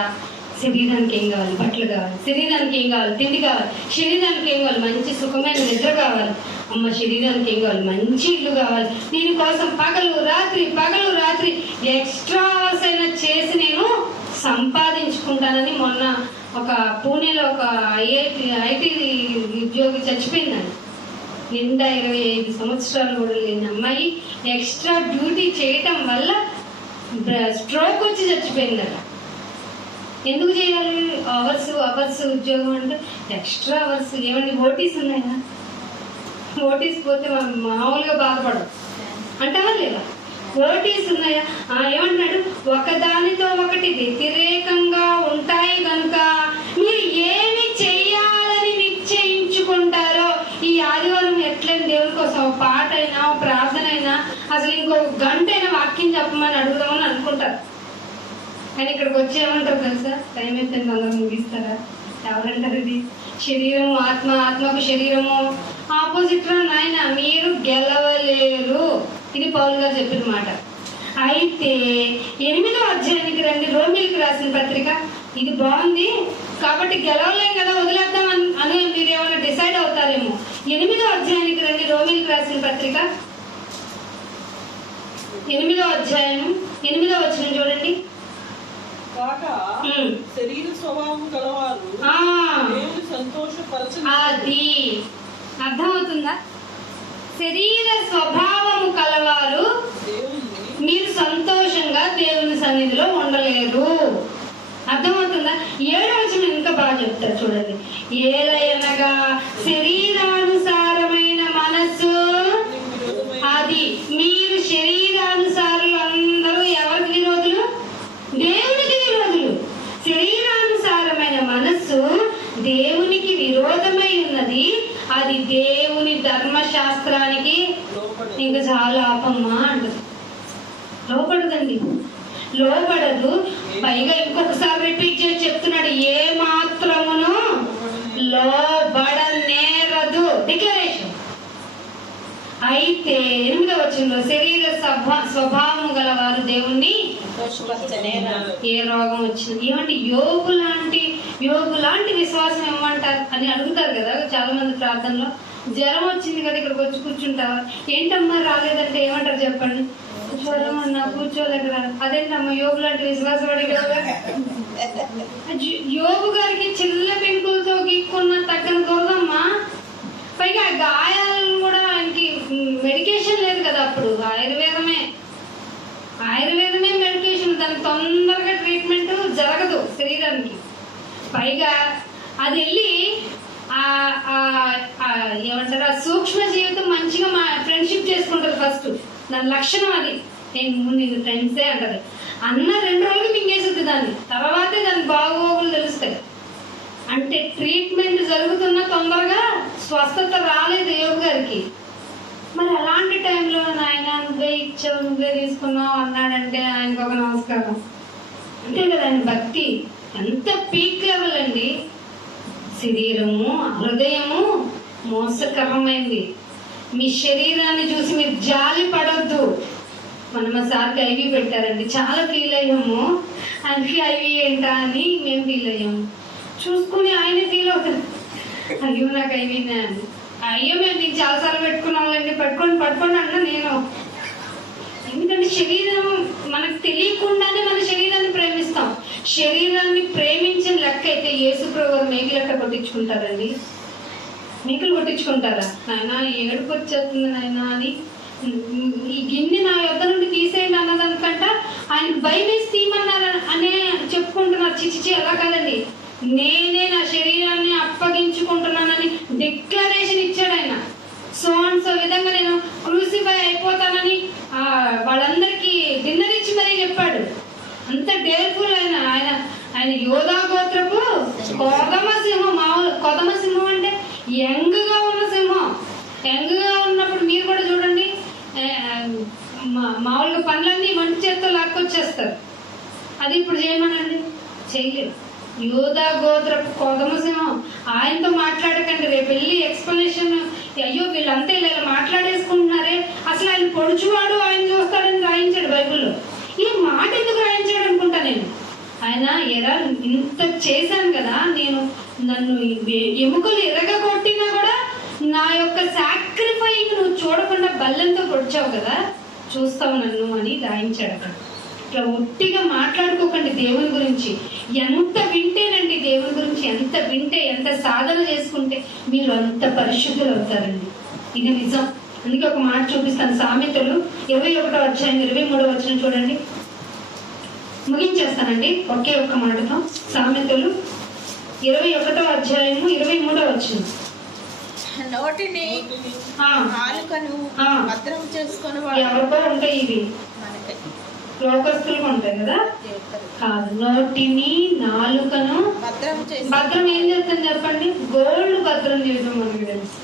శరీరానికి ఏం కావాలి? బట్టలు కావాలి. శరీరానికి ఏం కావాలి? తిండి కావాలి. శరీరానికి ఏం కావాలి? మంచి సుఖమైన నిద్ర కావాలి. అమ్మ శరీరానికి ఏం కావాలి? మంచి ఇల్లు కావాలి. దీనికోసం పగలు రాత్రి ఎక్స్ట్రా అవర్స్ అయినా చేసి నేను సంపాదించుకుంటానని మొన్న ఒక పూణేలో ఒక ఐటీ ఉద్యోగి చచ్చిపోయిందండి. నిండా 25 సంవత్సరాలు కూడా లేని అమ్మాయి ఎక్స్ట్రా డ్యూటీ చేయటం వల్ల స్ట్రోక్ వచ్చి చచ్చిపోయిందట. ఎందుకు చేయాలి అవర్స్ ఉద్యోగం అంటే ఎక్స్ట్రా అవర్స్ ఏమండి ఓటీస్ ఉన్నాయా? ఓటీస్ పోతే మనం మామూలుగా బాధపడదు అంటావా లేదా? ఓటీస్ ఉన్నాయా? ఏమంటున్నాడు, ఒకదానితో ఒకటి వ్యతిరేకంగా ఉంటాయి కనుక మీరు ఏమి చెయ్యాలని నిశ్చయించుకుంటారో ఈ ఆదివారం ఎట్లయినా దేవుని కోసం పాట అయినా ప్రార్థన అయినా అసలు ఇంకో గంట అయినా వాక్యం చెప్పమని అడుగుదామని అనుకుంటారు. కానీ ఇక్కడికి వచ్చి ఏమంటారు తెలుసా? టైం అయిపోయింది, అందరూ ముగిస్తారా? ఎవరంటారు ఇది? శరీరము ఆత్మకు శరీరము ఆపోజిట్ నాయన, మీరు గెలవలేరు. ఇది పౌలు గారు చెప్పిన మాట. అయితే 8వ అధ్యాయానికి రండి, రోమీయులకు రాసిన పత్రిక. ఇది బాగుంది కాబట్టి గెలవలేం కదా, వదిలేద్దాం అని మీరు ఏమైనా డిసైడ్ అవుతారేమో. 8వ అధ్యాయానికి రండి, రోమీయులకు రాసిన పత్రిక 8వ అధ్యాయం 8వ వచనం చూడండి. కాక శరీర స్వభావం కలవారు దేవుని సంతోషపరచని. అది అర్థమవుతుందా? శరీర స్వభావము కలవారు మీరు సంతోషంగా దేవుని సన్నిధిలో ఉండలేరు. అర్థమవుతుందా? 7వ వచనం ఇంకా బాగా చెప్తారు చూడండి. ఏలయనగా శరీరానుసారమైన మనస్సు అది. మీరు శరీరానుసారులు అందరూ ఎవరికి విరోధులు? దేవునికి విరోధులు. శరీరానుసారమైన మనస్సు దేవునికి విరోధమై ఉన్నది, అది దేవుని ధర్మశాస్త్రానికి ఇంకా చాలా ఆపమ్మా అంటది. లోపడదండి, లోపడదు. పైగా ఇంకొకసారి రిపీట్ చేసి చెప్తున్నాడు, ఏ మాత్రమును లోబడనేరదు. డిక్లరేషన్. అయితే 8వ వచనంలో శరీర స్వభావం గలవారు దేవుణ్ణి ఏ రోగం వచ్చింది ఏమంటే యోగు లాంటి విశ్వాసం ఇవ్వమంటారు అని అడుగుతారు కదా చాలా మంది ప్రార్థనలో. జ్వరం వచ్చింది కదా, ఇక్కడికి వచ్చి కూర్చుంటావా? ఏంటమ్మా రాలేదంటే ఏమంటారు చెప్పండి? జ్వరం అన్నా కూర్చోలేక. అదేంటమ్మా యోగు లాంటి విశ్వాసం అడిగావుగా. యోగు గారికి చిల్ల పెంకులతో గీక్కున్న తగ్గన దొరదమ్మా. పైగా గాయాలను కూడా ఆయనకి మెడికేషన్ లేదు కదా అప్పుడు. ఆయుర్వేదమే మెడికేషన్. దానికి తొందరగా ట్రీట్మెంట్ జరగదు శరీరానికి. పైగా అది వెళ్ళి ఏమంటారు, ఆ సూక్ష్మ జీవితం మంచిగా ఫ్రెండ్షిప్ చేసుకుంటారు ఫస్ట్. దాని లక్షణం అది. నేను ఫ్రెండ్సే అంటది. అన్న 2 రోజులు మింగేస్తుంది దాన్ని, తర్వాతే దాని బాగోగులు తెలుస్తాయి. అంటే ట్రీట్మెంట్ జరుగుతున్న తొందరగా స్వస్థత రాలేదు యోగు గారికి. మరి అలాంటి టైంలో నాయన నువ్వే ఇచ్చావు, నువ్వే తీసుకున్నావు అన్నాడంటే ఆయనకు ఒక నమస్కారం. అంతే కదా, ఆయన భక్తి ఎంత పీక్ లెవెల్ అండి. శరీరము హృదయము మోసకరమైంది. మీ శరీరాన్ని చూసి మీరు జాలి పడొద్దు. మనం సార్కి ఐవీ పెట్టారండి, చాలా ఫీల్ అయ్యాము. ఆయనకి ఐవీ ఏంటా అని మేము ఫీల్ అయ్యాము. చూసుకుని ఆయనే ఫీల్ అవుతారు, అయ్యో నాకు ఐవీనే అని. అయ్యో మేము నీకు చాలాసార్లు పెట్టుకున్నామండి, పట్టుకోండి అన్న నేను. ఎందుకంటే శరీరం మనకు తెలియకుండానే మన శరీరాన్ని ప్రేమిస్తాం. శరీరాన్ని ప్రేమించిన లెక్క అయితే యేసుప్రభు గారు మేకలు లెక్క కొట్టించుకుంటారండి. మేకలు కొట్టించుకుంటారా? నాయన ఏడుపు వచ్చేస్తుంది నాయన అని, ఈ గిన్నె నా యొద్ద నుండి తీసేయండి అన్నదానికంట ఆయన భయం వేసి తీయమన్నారు అనే చెప్పుకుంటున్నారు. చిచిచి అలా కాదండి, నేనే నా శరీరాన్ని అప్పగించుకుంటున్నానని డిక్లరేషన్ ఇచ్చాడు ఆయన. సో విధంగా నేను క్రూసిఫై అయిపోతానని వాళ్ళందరికీ డిన్నర్ ఇచ్చి మరీ చెప్పాడు. అంత డేర్ఫుల్ ఆయన యోధా గోత్రపు కొదమ సింహం. కొదమ సింహం అంటే యంగ్గా ఉన్న సింహం. యంగ్గా ఉన్నప్పుడు మీరు కూడా చూడండి, మామూలుగా పనులన్నీ మంచి చేత్తో లాక్కొచ్చేస్తారు. అది ఇప్పుడు చేయమనండి, చేయలేరు. యోధా గోత్రపు కొదమ సింహం. ఆయనతో మాట్లాడకండి, రేపు వెళ్ళి ఎక్స్ప్లెనేషన్ అయ్యో వీళ్ళంతా ఇలా మాట్లాడేసుకుంటున్నారే, అసలు ఆయన పొడుచువాడు ఆయన చూస్తాడని రాయించాడు బైబిల్లో. ఈ మాట ఎందుకు రాయించాడు అనుకుంటా నేను. ఆయన ఇంత చేశాను కదా, నన్ను ఎముకలు ఎరగొట్టినా కూడా నా యొక్క సాక్రిఫైస్ నువ్వు చూడకుండా బల్లెంతో పొడిచావు కదా, చూస్తావు నన్ను అని రాయించాడు అక్కడ. ఇట్లా ఒట్టిగా మాట్లాడుకోకండి దేవుని గురించి. ఎంత వింటేనండి దేవుని గురించి, ఎంత వింటే, ఎంత సాధన చేసుకుంటే మీరు అంత పరిశుద్ధులు అవుతారండి. ఇది నిజం. అందుకే ఒక మాట చూపిస్తాను. సామెతలు 21వ అధ్యాయం 23వ వచనం చూడండి. ముగించేస్తానండి ఒకే ఒక్క మాటతో. సామెతలు 21వ అధ్యాయము 23వ వచనం. నోటిని ఆ, నాలుకను ఆ. భద్రం చేసుకొని ఎవరికో ఉంటాయి ఇవి, మనకి లోకస్తులుగా ఉంటాయి కదా. కాదు, నోటిని నాలుకను భద్రం చేసి భద్రం ఏం చేస్తుంది చెప్పండి? గోల్డ్ భద్రం చేయడం మనకి తెలుసు,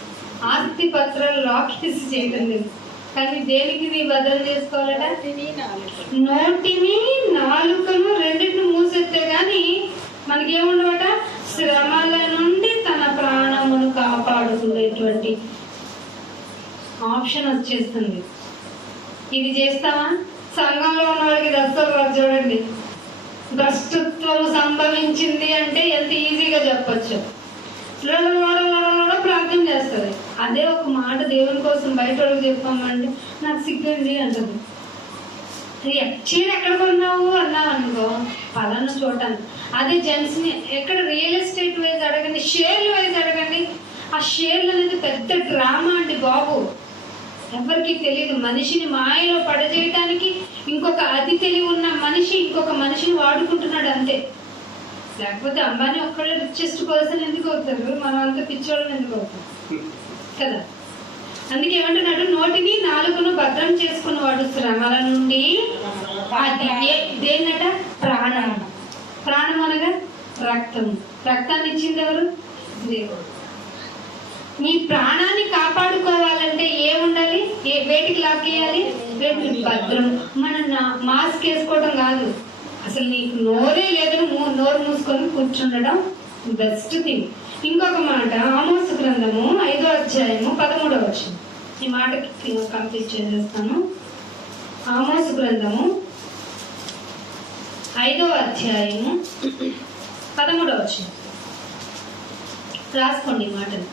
ఆస్తి పత్రాలు లాకేసి చేయడం తెలుసు. కానీ దేనికి ఇది భద్రం చేసుకోవాలట? నోటిని నాలుకను. నోటిని నాలుకను రెండింటిని మూసేస్తే గాని మనకి ఏముండవట? శ్రమల నుండి తన ప్రాణమును కాపాడుకునేటువంటి ఆప్షన్ వచ్చేస్తుంది. ఇది చేస్తామా? సంఘంలో ఉన్న వాళ్ళకి ఇది అస్సలు రాదు. చూడండి, భ్రష్టత్వం సంభవించింది అంటే ఎంత ఈజీగా చెప్పచ్చు. ప్రార్థన చేస్తుంది. అదే ఒక మాట దేవుని కోసం బయట వాళ్ళకి చెప్పామంటే నాకు సిగ్గుంది అంటుంది. చీర ఎక్కడ కొన్నావు అన్నావు అనుకో, పలానా చూడటాను. అదే జెంట్స్ని ఎక్కడ రియల్ ఎస్టేట్ వైజ్ అడగండి, షేర్లు వైజ్ అడగండి. ఆ షేర్లు అనేది పెద్ద డ్రామా అండి బాబు. ఎవరికి తెలియదు. మనిషిని మాయలో పడజేయటానికి ఇంకొక అతి తెలివి ఉన్న మనిషి ఇంకొక మనిషిని వాడుకుంటున్నాడు అంతే. లేకపోతే అంబానీ ఒక్కడే రిచెస్ట్ పర్సన్ ఎందుకు అవుతారు? మనం అంత పిచ్చోళ్ళని ఎందుకు అవుతాం కదా. అందుకే ఏమంటున్నాడు? నోటిని నాలుగును భద్రం చేసుకున్నవాడు శ్రమల నుండి. అది దేన్నట? ప్రాణం. ప్రాణం అనగా రక్తం. రక్తాన్ని ఇచ్చింది ఎవరు? దేవుడు. నీ ప్రాణాన్ని కాపాడుకోవాలంటే ఏముండాలి? వేటికి లాక్కేయాలి? వేటికి భద్రం. మాస్క్ వేసుకోవడం కాదు, అసలు నీకు నోరే లేదని నోరు మూసుకొని కూర్చుండడం బెస్ట్ థింగ్. ఇంకొక మాట, ఆమోసు గ్రంథము 5వ అధ్యాయము 13వ వచనం. ఈ మాటకి కంప్లీట్ చేసేస్తాను. ఆమోసు గ్రంథము 5వ అధ్యాయము 13వ వచనం. రాసుకోండి ఈ మాటను.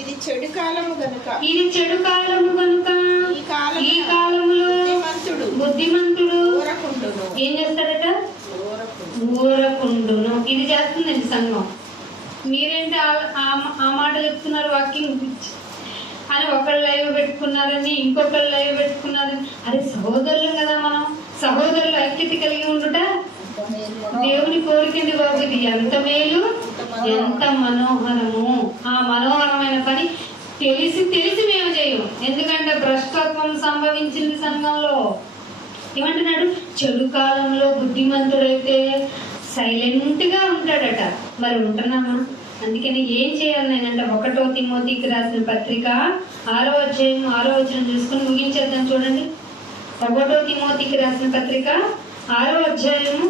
ఇది చెడు కాలము గనుక ఇది చెడు కాలము కనుక ఈ కాలములో బుద్ధిమంతుడు ఊరకుండును. ఏం చేస్తాడట? ఊరకుండును. ఇది చేస్తుందండి సంఘం. మీరేంటి ఆ మాట చెప్తున్నారు? వాకింగ్ అని ఒకళ్ళు లైవ్ పెట్టుకున్నారని, ఇంకొకళ్ళు లైవ్ పెట్టుకున్నారని. అరే సహోదరులు కదా మనం, సహోదరులు ఐక్యత కలిగి ఉండుట దేవుని కోరికండి బాబు. ఇది ఎంత మేలు, ఎంత మనోహరము. ఆ మనోహరమైన పని తెలిసి తెలిసి మేము చేయము. ఎందుకంటే భ్రష్టత్వం సంభవించింది సంఘంలో. ఏమంటున్నాడు? చెడు కాలంలో బుద్ధిమంతుడైతే సైలెంట్ గా ఉంటాడట. మరి ఉంటున్నామా? అందుకని ఏం చేయాలి నేనంటే 1వ తిమోతికి రాసిన పత్రిక 6వ అధ్యాయం 6వ వచనం చూసుకుని ముగించేద్దాం. చూడండి, 1వ తిమోతికి రాసిన పత్రిక 6వ అధ్యాయము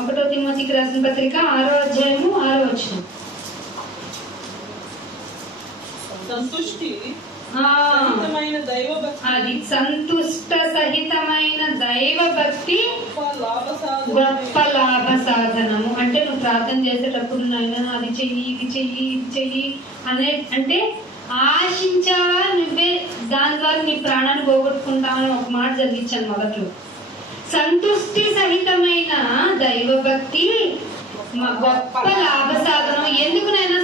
1వ తిమోతికి రాసిన పత్రిక 6వ అధ్యాయము 6వ వచనం. సంతుష్టి ఆ, సహితమైన దైవభక్తి అది సంతుష్ట సహితమైన దైవ భక్తి గొప్ప లాభ సాధనము. అంటే నువ్వు ప్రార్థన చేసేటప్పుడు నాయన అది చెయ్యి, ఇది చెయ్యి, ఇది చెయ్యి అంటే ఆశించావా నువ్వే దాని ద్వారా నీ ప్రాణాన్ని పోగొట్టుకుంటావని ఒక మాట చదివించాను మొదట్లో. సంతుష్టి సహితమైన దైవభక్తి గొప్ప లాభ సాధనం. ఎందుకు నైనా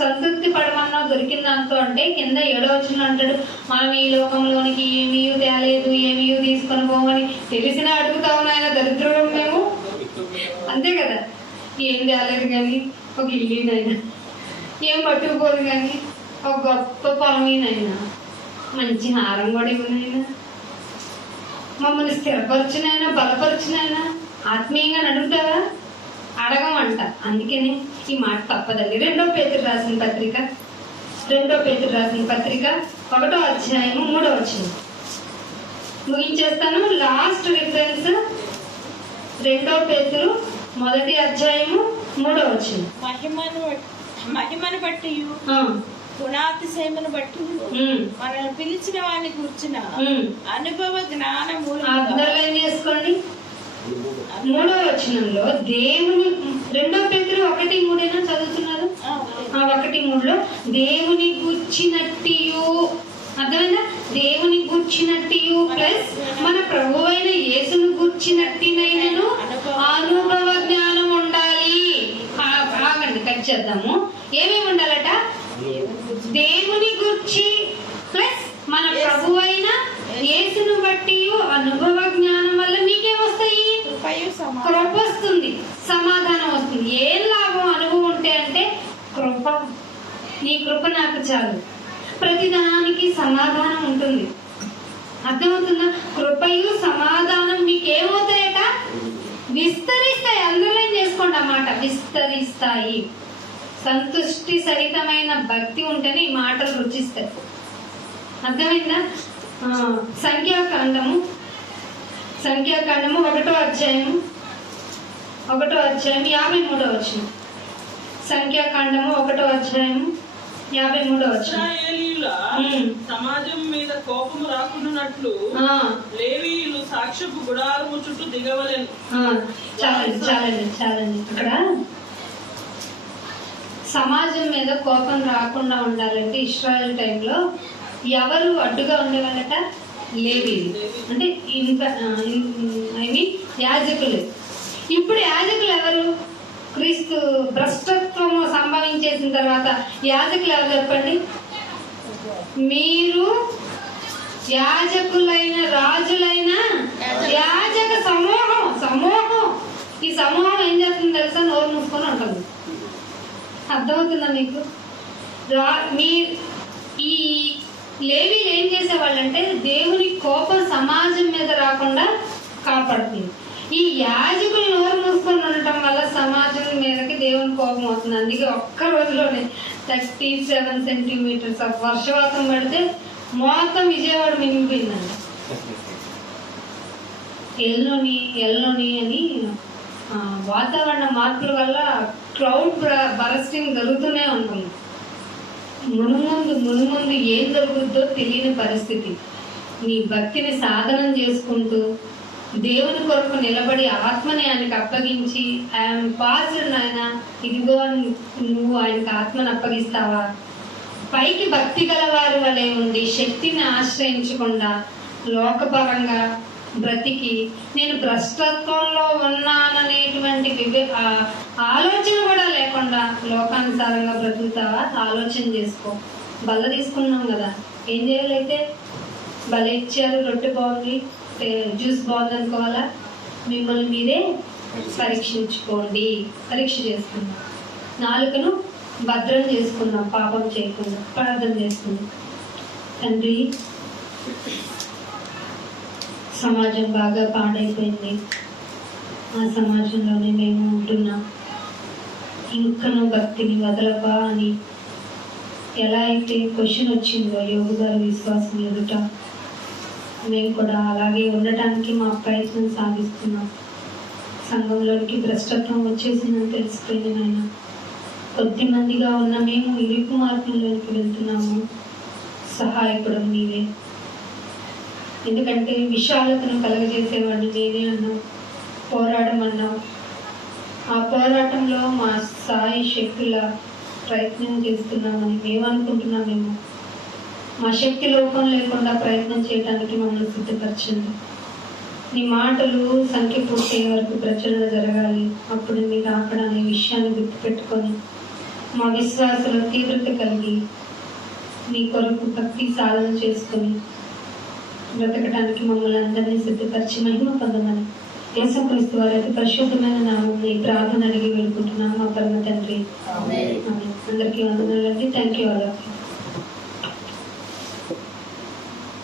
సంతృప్తి పడమన్నా దొరికిన దాంతో అంటే కింద 7వ వచనం అంటాడు, మనం ఈ లోకంలోనికి ఏమీ తేలేదు, ఏమీ తీసుకొని పోమని తెలిసిన అడుగుతావు నాయన దరిద్రుడు మేము. అంతే కదా, ఏం తేలేదు కానీ ఒక ఇల్లునైనా, ఏం పట్టుకుపోదు కానీ ఒక గొప్ప పొలమీనైనా, మంచి హారం కూడా ఇవ్వనైనా, మమ్మల్ని స్థిరపరచునైనా బలపరచునైనా ఆత్మీయంగా అడుగుతావా? అడగమంట. అందుకని ఈ మాట తప్పదండి. 2వ పేతురు రాసిన పత్రిక 1వ అధ్యాయము 3వ వచనం ముగించేస్తాను. లాస్ట్ రిఫరెన్స్ 2వ పేతురు 1వ అధ్యాయము 3వ వచనం. మహిమను బట్టి గుణాతిశయమును బట్టి మనల్ని పిలిచిన వాడిని కూర్చున్న అనుభవ జ్ఞానము అర్థం చేసుకోండి. 3వ వచనంలో దేవుని 2వ పేతురు 1:3 చదువుతున్నారు. 1:3 దేవుని గూర్చినట్టియు, అర్థమైందా? దేవుని గూర్చినట్టియు ప్లస్ మన ప్రభువైన యేసును గూర్చినట్టినైనను అనుభవ జ్ఞానం ఉండాలి. ఆగండి, కట్ చేద్దాము. ఏమేమి ఉండాలట? దేవుని గూర్చి ప్లస్ మన ప్రభువైన యేసును బట్టి అనుభవ జ్ఞానం వల్ల మీకేమొస్తాయి? కృపయు సమాధానం. కృప వస్తుంది, సమాధానం వస్తుంది. ఏం లాభం అనుభవం ఉంటే అంటే కృప. నీ కృప నాకు చాలు. ప్రతిదానికి సమాధానం ఉంటుంది. అర్థమవుతుందా? కృపయు సమాధానం మీకేమవుతాయట? విస్తరిస్తాయి. అండర్లైన్ చేసుకోండి అన్నమాట, విస్తరిస్తాయి. సంతుష్టి సహితమైన భక్తి ఉంటేనే ఈ మాటలు రుచిస్తాయి. అర్థమైందా? సంఖ్యాకాండము 1వ అధ్యాయము 53వ వచనం. సంఖ్యాకాండము 1వ అధ్యాయము 53వ వచనం. ఇశ్రాయేలీయుల సమాజం మీద కోపము రాకుండానట్లు లేవీయులు సాక్ష్యపు గుడారము చుట్టూ దిగవలెను. చాలండి. ఇక్కడ సమాజం మీద కోపం రాకుండా ఉండాలంటే ఇశ్రాయేల్ టైంలో ఎవరు అడ్డుగా ఉండేవాళ్ళట? లేవీయులు. అంటే ఇంకా యాజకులు. ఇప్పుడు యాజకులు ఎవరు? క్రీస్తు భ్రష్టత్వము సంభవించేసిన తర్వాత యాజకులు ఎవరు చెప్పండి? మీరు యాజకులైన రాజులైన యాజక సమూహం. ఈ సమూహం ఏం చేస్తుంది తెలుసా? నోరు మూసుకొని ఉంటుంది. అర్థమవుతుందా మీకు? ఈ లేవీలు ఏం చేసేవాళ్ళంటే దేవుని కోపం సమాజం మీద రాకుండా కాపాడుతుంది. ఈ యాజకులు నోరు మూసుకొని ఉండటం వల్ల సమాజం మీదకి దేవుని కోపం అవుతుంది. అందుకే ఒక్క రోజులోనే 37 సెంటీమీటర్స్ వర్షపాతం పడితే మొత్తం విజయవాడ మింగిపోయిందండి. ఎల్లోని అని వాతావరణ మార్పుల వల్ల క్లౌడ్ బరస్టింగ్ జరుగుతూనే ఉంటుంది. మునుముందు ఏం జరుగుద్దో తెలియని పరిస్థితి. నీ భక్తిని సాధనం చేసుకుంటూ దేవుని కొరకు నిలబడి ఆత్మని ఆయనకు అప్పగించి ఐఎమ్ పాస్డ్ నాయన, ఇదిగో నువ్వు ఆయనకు ఆత్మను అప్పగిస్తావా? పైకి భక్తి గలవారి వలె ఉండి శక్తిని ఆశ్రయించకుండా లోకపరంగా బ్రతికి నేను భ్రష్టత్వంలో ఉన్నాననేటువంటి ఆలోచన కూడా లేకుండా లోకానుసారంగా బ్రతుకుతావా? ఆలోచన చేసుకో. బల్ల తీసుకున్నాం కదా, ఏం చేయాలైతే? బల ఇచ్చారు, రొట్టె బాగుంది, జ్యూస్ బాగుంది అనుకోవాలా? మిమ్మల్ని మీరే పరీక్షించుకోండి. పరీక్ష చేసుకుందాం. నాలుకను భద్రం చేసుకుందాం, పాపం చేయకుండా. ప్రార్థన చేసుకుందాం. తండ్రి, సమాజం బాగా పాడైపోయింది. ఆ సమాజంలోనే మేము ఉంటున్నాం. ఇంకనూ భక్తిని వదలవా అని ఎలా అయితే క్వశ్చన్ వచ్చిందో యోగు గారి విశ్వాసం ఎదుట, మేము కూడా అలాగే ఉండటానికి మా ప్రయత్నం సాగిస్తున్నాం. సంఘంలోనికి భ్రష్టత్వం వచ్చేసిందని తెలిసిపోయింది నాయన. కొద్ది మందిగా ఉన్న మేము ఇరుకు మార్గంలోనికి వెళ్తున్నాము. సహాయకుడు నీవే. ఎందుకంటే విశాలతను కలగజేసేవాడిని నేనే అన్నావు, పోరాడమన్నావు. ఆ పోరాటంలో మా సాయి శక్తుల ప్రయత్నం చేస్తున్నామని మేము అనుకుంటున్నామేమో. మా శక్తి లోపం లేకుండా ప్రయత్నం చేయడానికి మమ్మల్ని సిద్ధపరచండి. నీ మాటలు సంఖ్య పూర్తయ్యే వరకు ప్రచురణ జరగాలి. అప్పుడు మీరు అక్కడ అనే విషయాన్ని గుర్తుపెట్టుకొని మా విశ్వాసంలో తీవ్రత కలిగి నీ కొరకు భక్తి సాధన చేసుకొని బ్రతకడానికి మమ్మల్ని అందరినీ సిద్ధపరిచి మహిమ పొందమని యేసుక్రీస్తు వారి అతి పరిశుద్ధమైన నామమున ఈ ప్రార్థన అడిగి వేడుకుంటున్నాము మా పరమ తండ్రి. అందరికీ వందనాలండి. Thank you all of you.